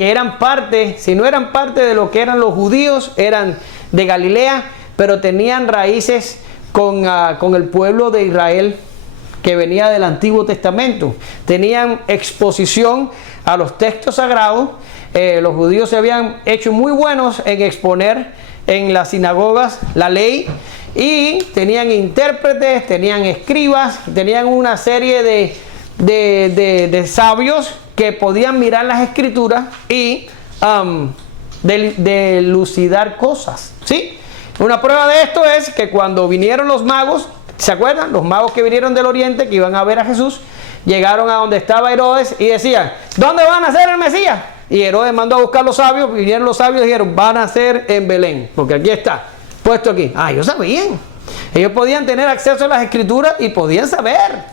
eran parte, si no eran parte de lo que eran los judíos, eran de Galilea, pero tenían raíces con el pueblo de Israel que venía del Antiguo Testamento. Tenían exposición a los textos sagrados. Los judíos se habían hecho muy buenos en exponer en las sinagogas la ley, y tenían intérpretes, tenían escribas, tenían una serie de sabios que podían mirar las escrituras y delucidar cosas, ¿sí? Una prueba de esto es que cuando vinieron los magos, ¿se acuerdan? Los magos que vinieron del oriente, que iban a ver a Jesús, llegaron a donde estaba Herodes y decían, ¿dónde va a nacer el Mesías? Y Herodes mandó a buscar los sabios, vinieron los sabios y dijeron, van a nacer en Belén, porque aquí está, puesto aquí. Ellos sabían. Ellos podían tener acceso a las escrituras y podían saber.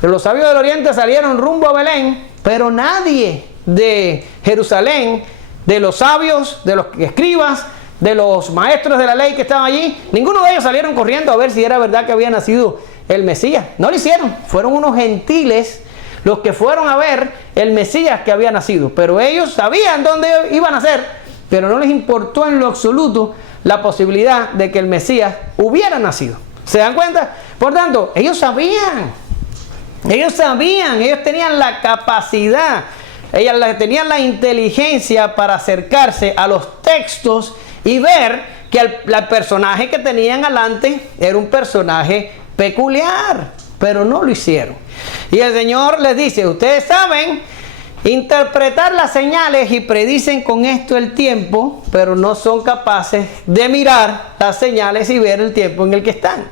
Pero los sabios del oriente salieron rumbo a Belén, pero nadie de Jerusalén, de los sabios, de los escribas, de los maestros de la ley que estaban allí, ninguno de ellos salieron corriendo a ver si era verdad que había nacido el Mesías. No lo hicieron. Fueron unos gentiles los que fueron a ver el Mesías que había nacido. Pero ellos sabían dónde iban a nacer, pero no les importó en lo absoluto la posibilidad de que el Mesías hubiera nacido. ¿Se dan cuenta? Por tanto, ellos sabían, ellos tenían la capacidad, ellos tenían la inteligencia para acercarse a los textos y ver que el personaje que tenían delante era un personaje peculiar, pero no lo hicieron. Y el Señor les dice, ustedes saben interpretar las señales y predicen con esto el tiempo, pero no son capaces de mirar las señales y ver el tiempo en el que están.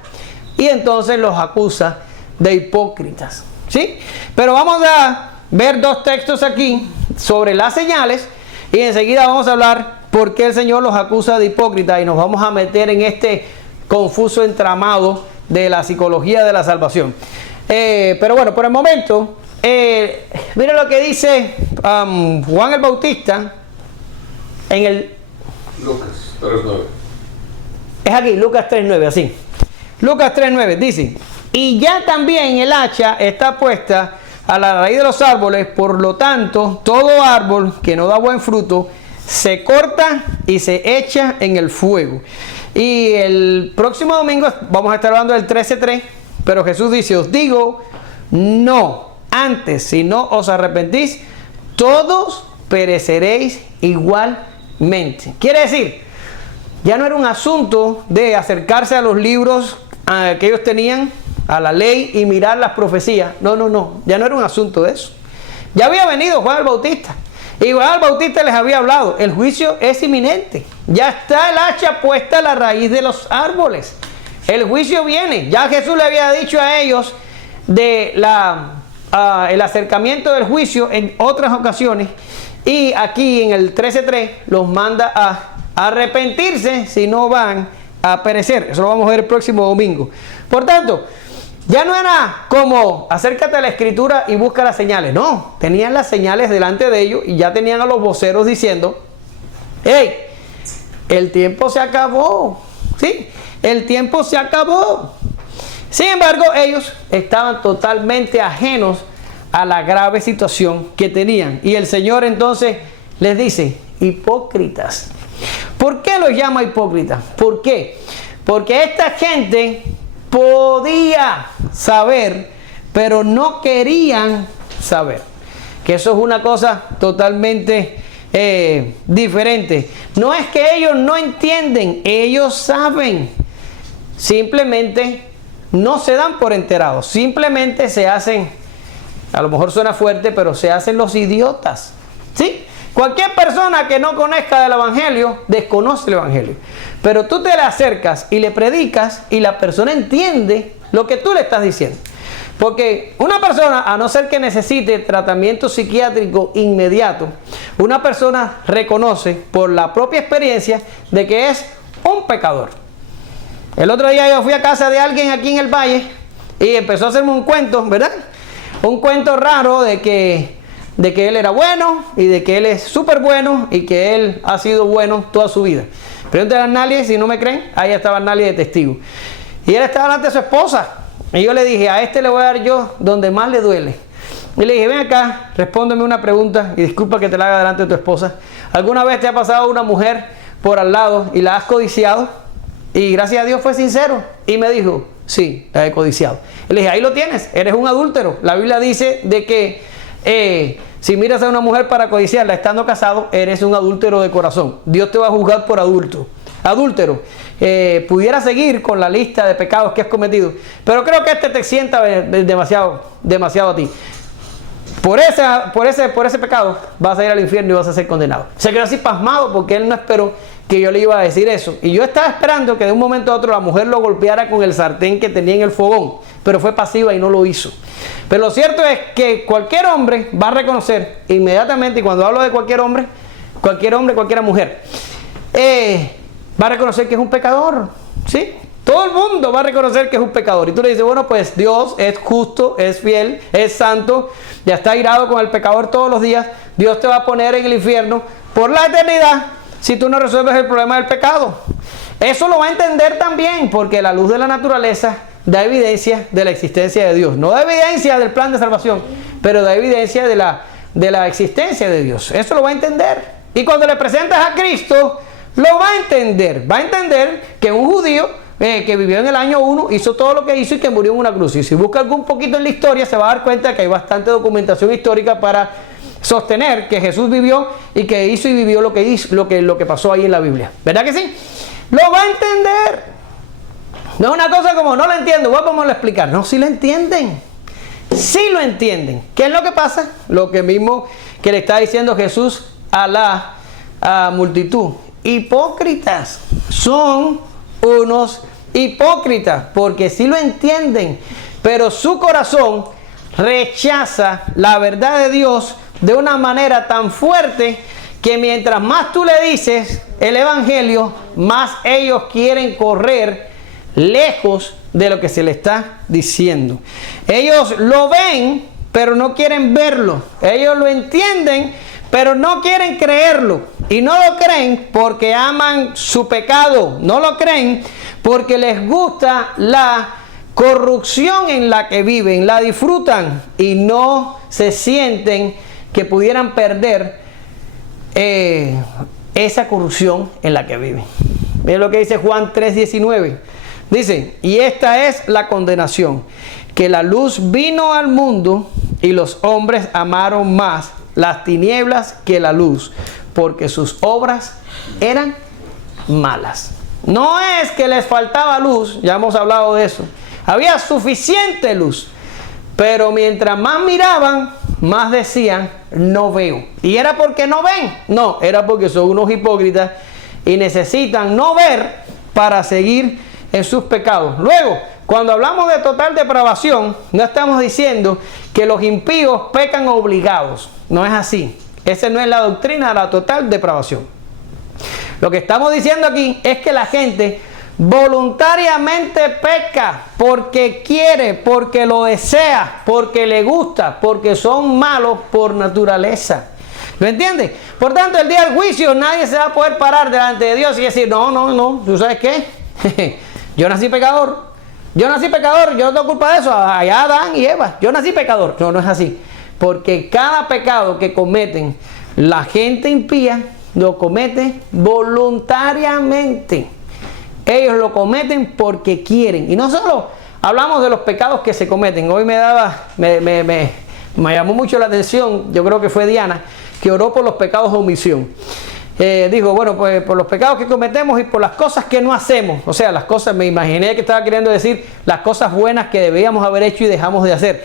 Y entonces los acusa de hipócritas, ¿sí? Pero vamos a ver dos textos aquí sobre las señales y enseguida vamos a hablar por qué el Señor los acusa de hipócritas y nos vamos a meter en este confuso entramado de la psicología de la salvación. Pero bueno, por el momento, miren lo que dice Juan el Bautista en el... Lucas 3:9. Es aquí, Lucas 3:9, así. Lucas 3:9 dice, y ya también el hacha está puesta a la raíz de los árboles, por lo tanto, todo árbol que no da buen fruto se corta y se echa en el fuego. Y el próximo domingo vamos a estar hablando del 13:3, pero Jesús dice, os digo, no, antes, si no os arrepentís, todos pereceréis igualmente. Quiere decir, ya no era un asunto de acercarse a los libros que ellos tenían, a la ley y mirar las profecías. No, ya no era un asunto de eso. Ya había venido Juan el Bautista. Y Juan el Bautista les había hablado, el juicio es inminente. Ya está el hacha puesta a la raíz de los árboles. El juicio viene. Ya Jesús le había dicho a ellos de el acercamiento del juicio en otras ocasiones. Y aquí en el 13:3 los manda a arrepentirse si no van a perecer. Eso lo vamos a ver el próximo domingo. Por tanto, ya no era como acércate a la escritura y busca las señales. No, tenían las señales delante de ellos y ya tenían a los voceros diciendo, hey, el tiempo se acabó. Sí, el tiempo se acabó. Sin embargo, ellos estaban totalmente ajenos a la grave situación que tenían. Y el Señor entonces les dice, hipócritas. ¿Por qué los llama hipócritas? ¿Por qué? Porque esta gente podía saber, pero no querían saber. Que eso es una cosa totalmente diferente. No es que ellos no entienden, ellos saben. Simplemente no se dan por enterados. Simplemente se hacen, a lo mejor suena fuerte, pero se hacen los idiotas. ¿Sí? Cualquier persona que no conozca del Evangelio, desconoce el Evangelio. Pero tú te le acercas y le predicas y la persona entiende lo que tú le estás diciendo. Porque una persona, a no ser que necesite tratamiento psiquiátrico inmediato, una persona reconoce por la propia experiencia de que es un pecador. El otro día yo fui a casa de alguien aquí en el valle y empezó a hacerme un cuento, ¿verdad? Un cuento raro de que él era bueno y de que él es súper bueno y que él ha sido bueno toda su vida. Pregúntale a Nalie, si no me creen, ahí estaba Nalie de testigo. Y él estaba delante de su esposa. Y yo le dije, a este le voy a dar yo donde más le duele. Y le dije, ven acá, respóndeme una pregunta y disculpa que te la haga delante de tu esposa. ¿Alguna vez te ha pasado una mujer por al lado y la has codiciado? Y gracias a Dios fue sincero. Y me dijo, sí, la he codiciado. Y le dije, ahí lo tienes, eres un adúltero. La Biblia dice de que si miras a una mujer para codiciarla estando casado, eres un adúltero de corazón. Dios te va a juzgar por adúltero. Pudiera seguir con la lista de pecados que has cometido, pero creo que este te sienta demasiado a ti. Por ese pecado vas a ir al infierno y vas a ser condenado. Se quedó así pasmado porque él no esperó que yo le iba a decir eso. Y yo estaba esperando que de un momento a otro la mujer lo golpeara con el sartén que tenía en el fogón, pero fue pasiva y no lo hizo. Pero lo cierto es que cualquier hombre va a reconocer inmediatamente, y cuando hablo de cualquier hombre, cualquier mujer, va a reconocer que es un pecador, ¿sí? Todo el mundo va a reconocer que es un pecador. Y tú le dices, bueno, pues Dios es justo, es fiel, es santo, ya está airado con el pecador todos los días. Dios te va a poner en el infierno por la eternidad si tú no resuelves el problema del pecado. Eso lo va a entender también, porque la luz de la naturaleza da evidencia de la existencia de Dios. No da evidencia del plan de salvación, pero da evidencia de la existencia de Dios. Eso lo va a entender. Y cuando le presentas a Cristo, lo va a entender. Va a entender que un judío que vivió en el año 1 hizo todo lo que hizo y que murió en una cruz. Y si busca algún poquito en la historia, se va a dar cuenta de que hay bastante documentación histórica para sostener que Jesús vivió y que hizo y vivió lo que hizo, lo que pasó ahí en la Biblia. ¿Verdad que sí? Lo va a entender. No es una cosa como, no lo entiendo, vamos a explicar. No, sí lo entienden. Sí lo entienden. ¿Qué es lo que pasa? Lo que mismo que le está diciendo Jesús a la multitud. Hipócritas. Son unos hipócritas, porque sí lo entienden, pero su corazón rechaza la verdad de Dios de una manera tan fuerte que mientras más tú le dices el evangelio, más ellos quieren correr lejos de lo que se le está diciendo. Ellos lo ven, pero no quieren verlo. Ellos lo entienden, pero no quieren creerlo. Y no lo creen porque aman su pecado. No lo creen porque les gusta la corrupción en la que viven. La disfrutan y no se sienten que pudieran perder esa corrupción en la que viven. Miren lo que dice Juan 3:19. Dice, y esta es la condenación, que la luz vino al mundo y los hombres amaron más las tinieblas que la luz, porque sus obras eran malas. No es que les faltaba luz, ya hemos hablado de eso. Había suficiente luz, pero mientras más miraban, más decían, no veo. ¿Y era porque no ven? No, era porque son unos hipócritas y necesitan no ver para seguir en sus pecados. Luego, cuando hablamos de total depravación, no estamos diciendo que los impíos pecan obligados. No es así. Esa no es la doctrina de la total depravación. Lo que estamos diciendo aquí es que la gente voluntariamente peca porque quiere, porque lo desea, porque le gusta, porque son malos por naturaleza. ¿Lo entiendes? Por tanto, el día del juicio nadie se va a poder parar delante de Dios y decir, no, ¿tú sabes qué? Yo nací pecador, yo no tengo culpa de eso, allá Adán y Eva, yo nací pecador. No es así, porque cada pecado que cometen la gente impía, lo comete voluntariamente. Ellos lo cometen porque quieren. Y no solo hablamos de los pecados que se cometen. Hoy me llamó mucho la atención, yo creo que fue Diana, que oró por los pecados de omisión. Dijo, bueno, pues por los pecados que cometemos y por las cosas que no hacemos. O sea, las cosas, me imaginé que estaba queriendo decir las cosas buenas que debíamos haber hecho y dejamos de hacer.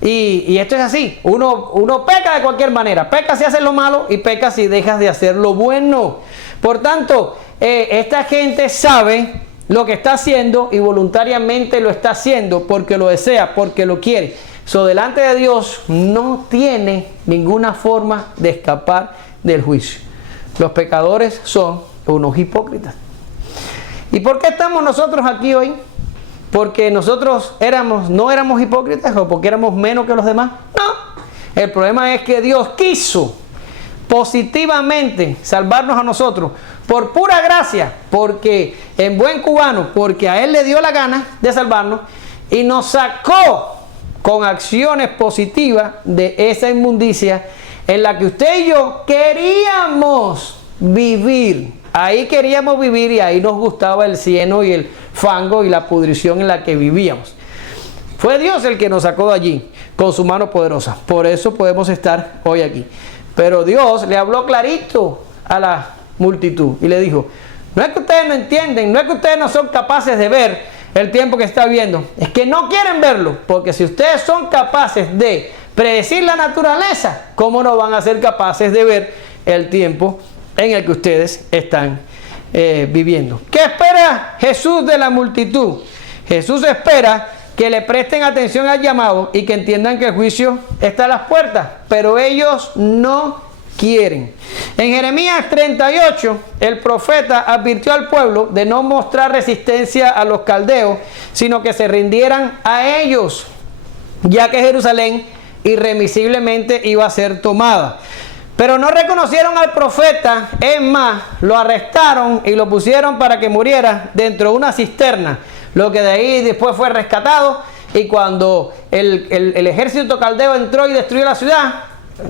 Y esto es así, uno peca de cualquier manera. Peca si haces lo malo y peca si dejas de hacer lo bueno. Por tanto, esta gente sabe lo que está haciendo y voluntariamente lo está haciendo porque lo desea, porque lo quiere. Delante de Dios no tiene ninguna forma de escapar del juicio. Los pecadores son unos hipócritas. ¿Y por qué estamos nosotros aquí hoy? ¿Porque nosotros no éramos hipócritas o porque éramos menos que los demás? No. El problema es que Dios quiso positivamente salvarnos a nosotros por pura gracia, porque en buen cubano, porque a Él le dio la gana de salvarnos y nos sacó con acciones positivas de esa inmundicia en la que usted y yo queríamos vivir. Ahí queríamos vivir y ahí nos gustaba el cieno y el fango y la pudrición en la que vivíamos. Fue Dios el que nos sacó de allí con su mano poderosa. Por eso podemos estar hoy aquí. Pero Dios le habló clarito a la multitud y le dijo, no es que ustedes no entienden, no es que ustedes no son capaces de ver el tiempo que está viendo, es que no quieren verlo, porque si ustedes son capaces de predecir la naturaleza, ¿cómo no van a ser capaces de ver el tiempo en el que ustedes están viviendo? ¿Qué espera Jesús de la multitud? Jesús espera que le presten atención al llamado y que entiendan que el juicio está a las puertas, pero ellos no quieren. En Jeremías 38, el profeta advirtió al pueblo de no mostrar resistencia a los caldeos, sino que se rindieran a ellos, ya que Jerusalén irremisiblemente iba a ser tomada. Pero no reconocieron al profeta, es más, lo arrestaron y lo pusieron para que muriera dentro de una cisterna, lo que de ahí después fue rescatado. Y cuando el ejército caldeo entró y destruyó la ciudad,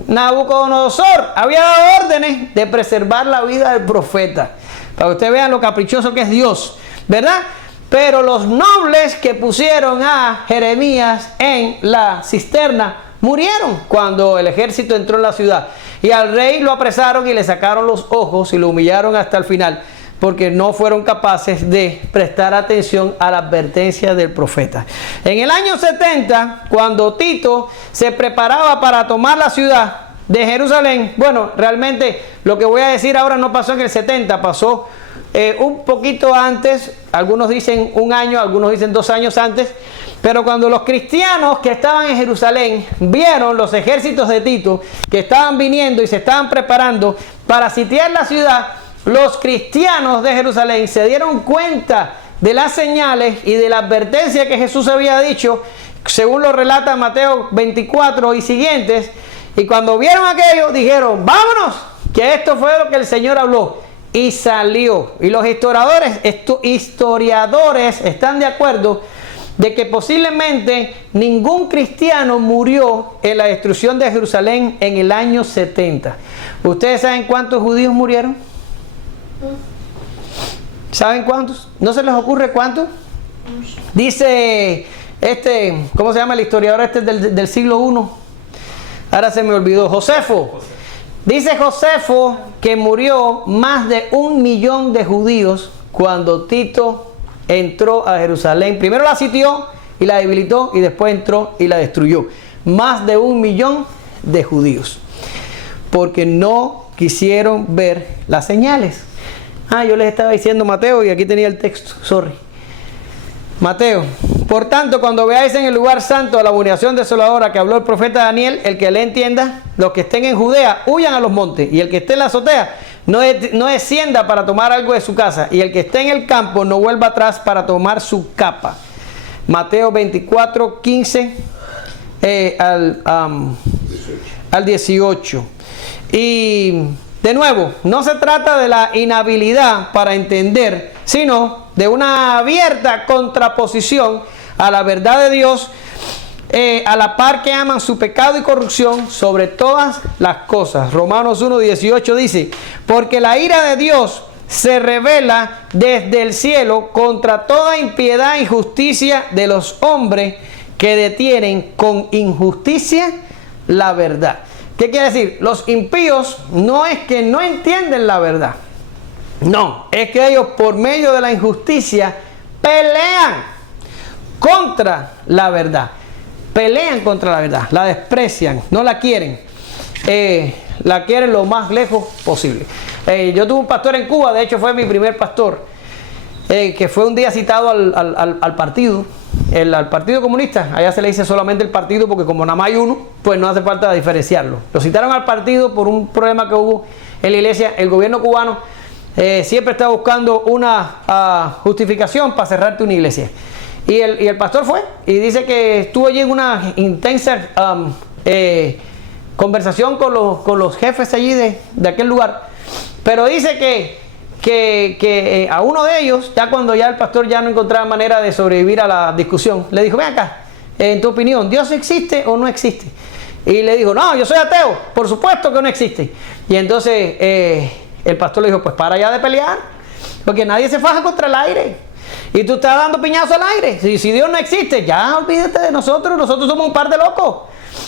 Nabucodonosor había dado órdenes de preservar la vida del profeta. Para que ustedes vean lo caprichoso que es Dios, ¿verdad? Pero los nobles que pusieron a Jeremías en la cisterna murieron cuando el ejército entró en la ciudad. Y al rey lo apresaron y le sacaron los ojos y lo humillaron hasta el final, porque no fueron capaces de prestar atención a la advertencia del profeta. En el año 70, cuando Tito se preparaba para tomar la ciudad de Jerusalén, bueno, realmente lo que voy a decir ahora no pasó en el 70, pasó un poquito antes, algunos dicen un año, algunos dicen 2 años antes, pero cuando los cristianos que estaban en Jerusalén vieron los ejércitos de Tito que estaban viniendo y se estaban preparando para sitiar la ciudad, los cristianos de Jerusalén se dieron cuenta de las señales y de la advertencia que Jesús había dicho, según lo relata Mateo 24 y siguientes, y cuando vieron aquello dijeron, vámonos, que esto fue lo que el Señor habló, y salió. Y los historiadores están de acuerdo de que posiblemente ningún cristiano murió en la destrucción de Jerusalén en el año 70. ¿Ustedes saben cuántos judíos murieron? ¿Saben cuántos? ¿No se les ocurre cuántos? Dice ¿cómo se llama el historiador del siglo I? Ahora se me olvidó, Josefo. Dice Josefo que murió más de 1 millón de judíos cuando Tito entró a Jerusalén. Primero la sitió y la debilitó y después entró y la destruyó. Más de 1 millón de judíos. Porque no quisieron ver las señales. Yo les estaba diciendo Mateo y aquí tenía el texto, sorry. Mateo, por tanto, cuando veáis en el lugar santo a la abominación desoladora que habló el profeta Daniel, el que le entienda, los que estén en Judea, huyan a los montes, y el que esté en la azotea, no descienda para tomar algo de su casa, y el que esté en el campo, no vuelva atrás para tomar su capa. Mateo 24, 15 al 18. Y de nuevo, no se trata de la inhabilidad para entender, sino de una abierta contraposición a la verdad de Dios, a la par que aman su pecado y corrupción sobre todas las cosas. Romanos 1:18 dice, porque la ira de Dios se revela desde el cielo contra toda impiedad e injusticia de los hombres que detienen con injusticia la verdad. ¿Qué quiere decir? Los impíos no es que no entienden la verdad. No, es que ellos por medio de la injusticia pelean contra la verdad. Pelean contra la verdad, la desprecian, no la quieren. La quieren lo más lejos posible. Yo tuve un pastor en Cuba, de hecho fue mi primer pastor, que fue un día citado al partido. Al Partido Comunista, allá se le dice solamente el partido porque como nada más hay uno, pues no hace falta diferenciarlo. Lo citaron al partido por un problema que hubo en la iglesia. El gobierno cubano siempre está buscando una justificación para cerrarte una iglesia. Y el pastor fue y dice que estuvo allí en una intensa conversación con los jefes allí de aquel lugar. Pero dice que a uno de ellos, ya cuando ya el pastor ya no encontraba manera de sobrevivir a la discusión, le dijo, ven acá, en tu opinión, ¿Dios existe o no existe? Y le dijo, no, yo soy ateo, por supuesto que no existe. Y entonces el pastor le dijo, pues para ya de pelear, porque nadie se faja contra el aire. Y tú estás dando piñazo al aire. Si Dios no existe, ya olvídate de nosotros somos un par de locos.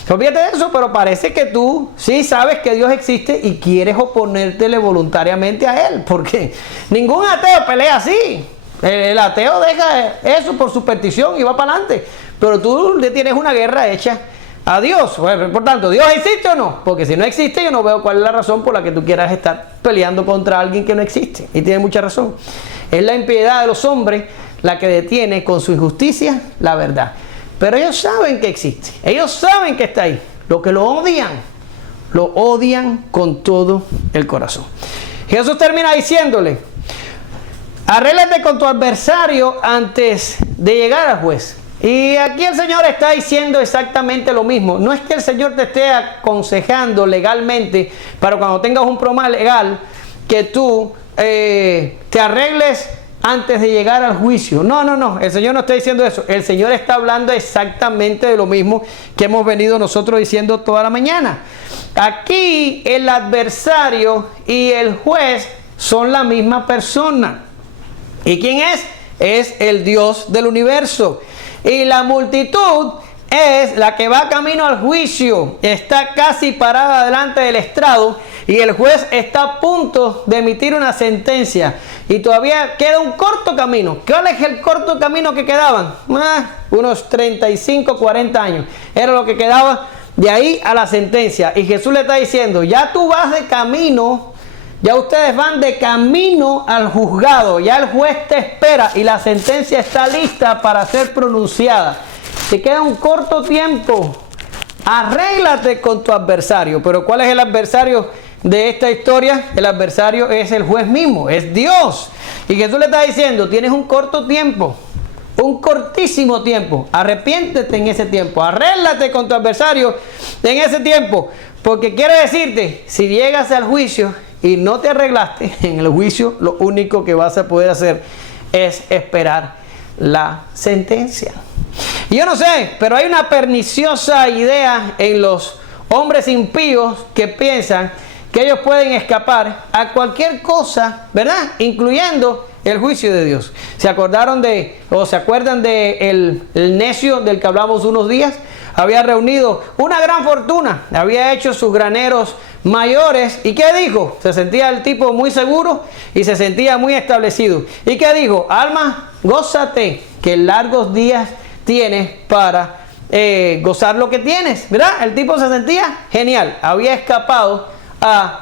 Olvídate de eso, pero parece que tú sí sabes que Dios existe y quieres oponértele voluntariamente a Él, porque ningún ateo pelea así. El ateo deja eso por superstición y va para adelante, pero tú le tienes una guerra hecha a Dios. Bueno, por tanto, ¿Dios existe o no? Porque si no existe, yo no veo cuál es la razón por la que tú quieras estar peleando contra alguien que no existe. Y tiene mucha razón. Es la impiedad de los hombres la que detiene con su injusticia la verdad. Pero ellos saben que existe, ellos saben que está ahí. Lo que lo odian con todo el corazón. Jesús termina diciéndole, arréglate con tu adversario antes de llegar al juez. Y aquí el Señor está diciendo exactamente lo mismo. No es que el Señor te esté aconsejando legalmente para cuando tengas un problema legal que tú te arregles antes de llegar al juicio. No, el Señor no está diciendo eso. El Señor está hablando exactamente de lo mismo que hemos venido nosotros diciendo toda la mañana. Aquí el adversario y el juez son la misma persona. ¿Y quién es? Es el Dios del universo. Y la multitud es la que va camino al juicio. Está casi parada delante del estrado y el juez está a punto de emitir una sentencia. Y todavía queda un corto camino. ¿Cuál es el corto camino que quedaban? Unos 35, 40 años. Era lo que quedaba de ahí a la sentencia. Y Jesús le está diciendo, ya tú vas de camino, ya ustedes van de camino al juzgado. Ya el juez te espera y la sentencia está lista para ser pronunciada. Te queda un corto tiempo. Arréglate con tu adversario. Pero ¿cuál es el adversario de esta historia? El adversario es el juez mismo, es Dios. Y Jesús le está diciendo, tienes un corto tiempo, un cortísimo tiempo. Arrepiéntete en ese tiempo. Arréglate con tu adversario en ese tiempo. Porque quiere decirte, si llegas al juicio y no te arreglaste en el juicio, lo único que vas a poder hacer es esperar la sentencia. Y yo no sé, pero hay una perniciosa idea en los hombres impíos que piensan que ellos pueden escapar a cualquier cosa, ¿verdad? Incluyendo el juicio de Dios. ¿Se acuerdan de el necio del que hablamos unos días? Había reunido una gran fortuna, había hecho sus graneros mayores. ¿Y qué dijo? Se sentía el tipo muy seguro y se sentía muy establecido. ¿Y qué dijo? Alma, gózate, que largos días tienes para gozar lo que tienes, ¿verdad? El tipo se sentía genial, había escapado a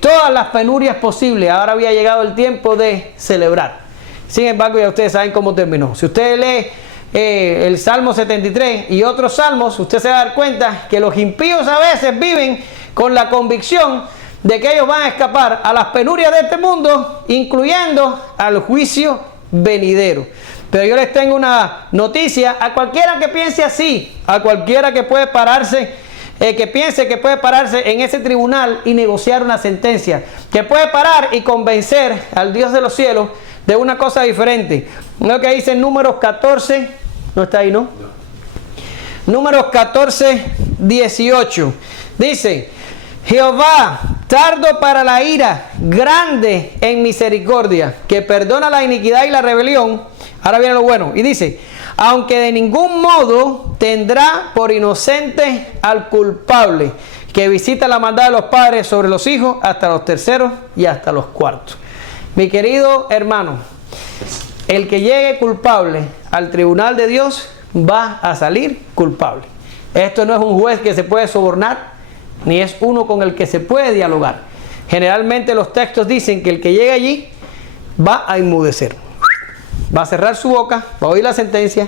todas las penurias posibles. Ahora había llegado el tiempo de celebrar. Sin embargo, ya ustedes saben cómo terminó. Si usted lee el Salmo 73 y otros salmos, usted se va a dar cuenta que los impíos a veces viven con la convicción de que ellos van a escapar a las penurias de este mundo, incluyendo al juicio venidero. Pero yo les tengo una noticia a cualquiera que piense así, a cualquiera que puede pararse, que piense que puede pararse en ese tribunal y negociar una sentencia, que puede parar y convencer al Dios de los cielos de una cosa diferente. Lo que dice en Números 14, no está ahí, ¿no? Números 14, 18. Dice, Jehová, tardo para la ira, grande en misericordia, que perdona la iniquidad y la rebelión. Ahora viene lo bueno. Y dice, aunque de ningún modo tendrá por inocente al culpable, que visita la maldad de los padres sobre los hijos hasta los terceros y hasta los cuartos. Mi querido hermano, el que llegue culpable al tribunal de Dios va a salir culpable. Esto no es un juez que se puede sobornar, ni es uno con el que se puede dialogar. Generalmente los textos dicen que el que llegue allí va a enmudecer. Va a cerrar su boca, va a oír la sentencia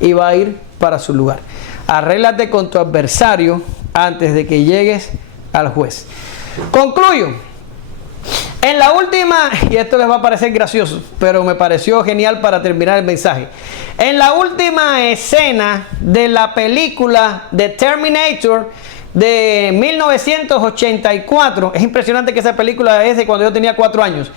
y va a ir para su lugar. Arréglate con tu adversario antes de que llegues al juez. Concluyo. En la última, y esto les va a parecer gracioso, pero me pareció genial para terminar el mensaje. En la última escena de la película The Terminator de 1984, es impresionante que esa película es de cuando yo tenía 4 años.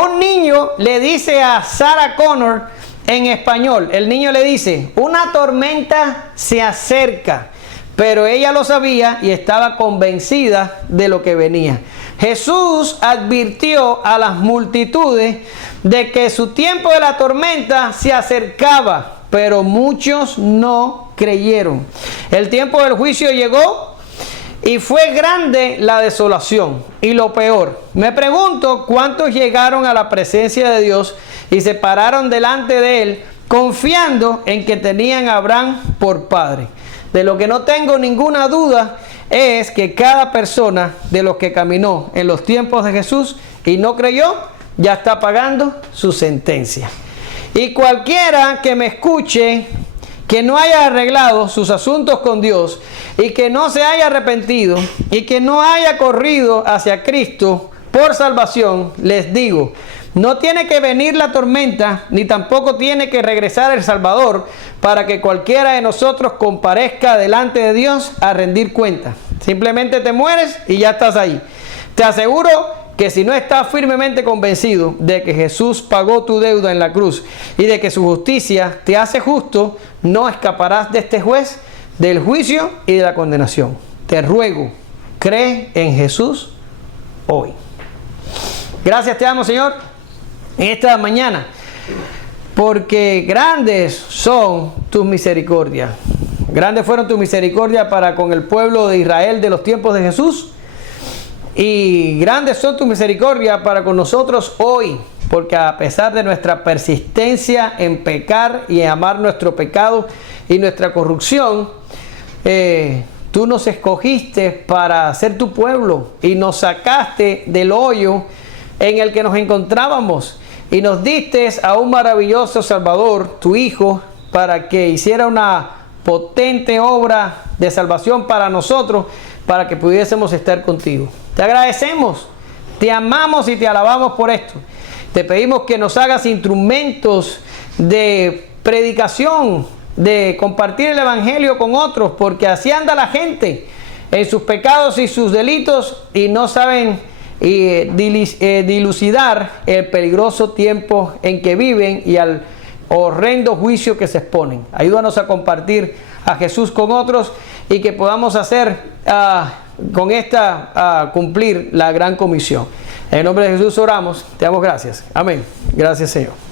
Un niño le dice a Sarah Connor en español, el niño le dice, una tormenta se acerca, pero ella lo sabía y estaba convencida de lo que venía. Jesús advirtió a las multitudes de que su tiempo de la tormenta se acercaba, pero muchos no creyeron. El tiempo del juicio llegó y fue grande la desolación. Y lo peor, me pregunto cuántos llegaron a la presencia de Dios y se pararon delante de Él confiando en que tenían a Abraham por padre. De lo que no tengo ninguna duda es que cada persona de los que caminó en los tiempos de Jesús y no creyó, ya está pagando su sentencia. Y cualquiera que me escuche que no haya arreglado sus asuntos con Dios y que no se haya arrepentido y que no haya corrido hacia Cristo por salvación, les digo, no tiene que venir la tormenta, ni tampoco tiene que regresar el Salvador para que cualquiera de nosotros comparezca delante de Dios a rendir cuenta. Simplemente te mueres y ya estás ahí. Te aseguro que si no estás firmemente convencido de que Jesús pagó tu deuda en la cruz y de que su justicia te hace justo, no escaparás de este juez, del juicio y de la condenación. Te ruego, cree en Jesús hoy. Gracias te damos, Señor, en esta mañana, porque grandes son tus misericordias. Grandes fueron tus misericordias para con el pueblo de Israel de los tiempos de Jesús. Y grandes son tus misericordias para con nosotros hoy. Porque a pesar de nuestra persistencia en pecar y en amar nuestro pecado y nuestra corrupción, tú nos escogiste para ser tu pueblo y nos sacaste del hoyo en el que nos encontrábamos y nos diste a un maravilloso Salvador, tu Hijo, para que hiciera una potente obra de salvación para nosotros, para que pudiésemos estar contigo. Te agradecemos, te amamos y te alabamos por esto. Te pedimos que nos hagas instrumentos de predicación, de compartir el Evangelio con otros, porque así anda la gente en sus pecados y sus delitos y no saben dilucidar el peligroso tiempo en que viven y al horrendo juicio que se exponen. Ayúdanos a compartir a Jesús con otros y que podamos hacer con esta cumplir la gran comisión. En el nombre de Jesús oramos, te damos gracias. Amén. Gracias, Señor.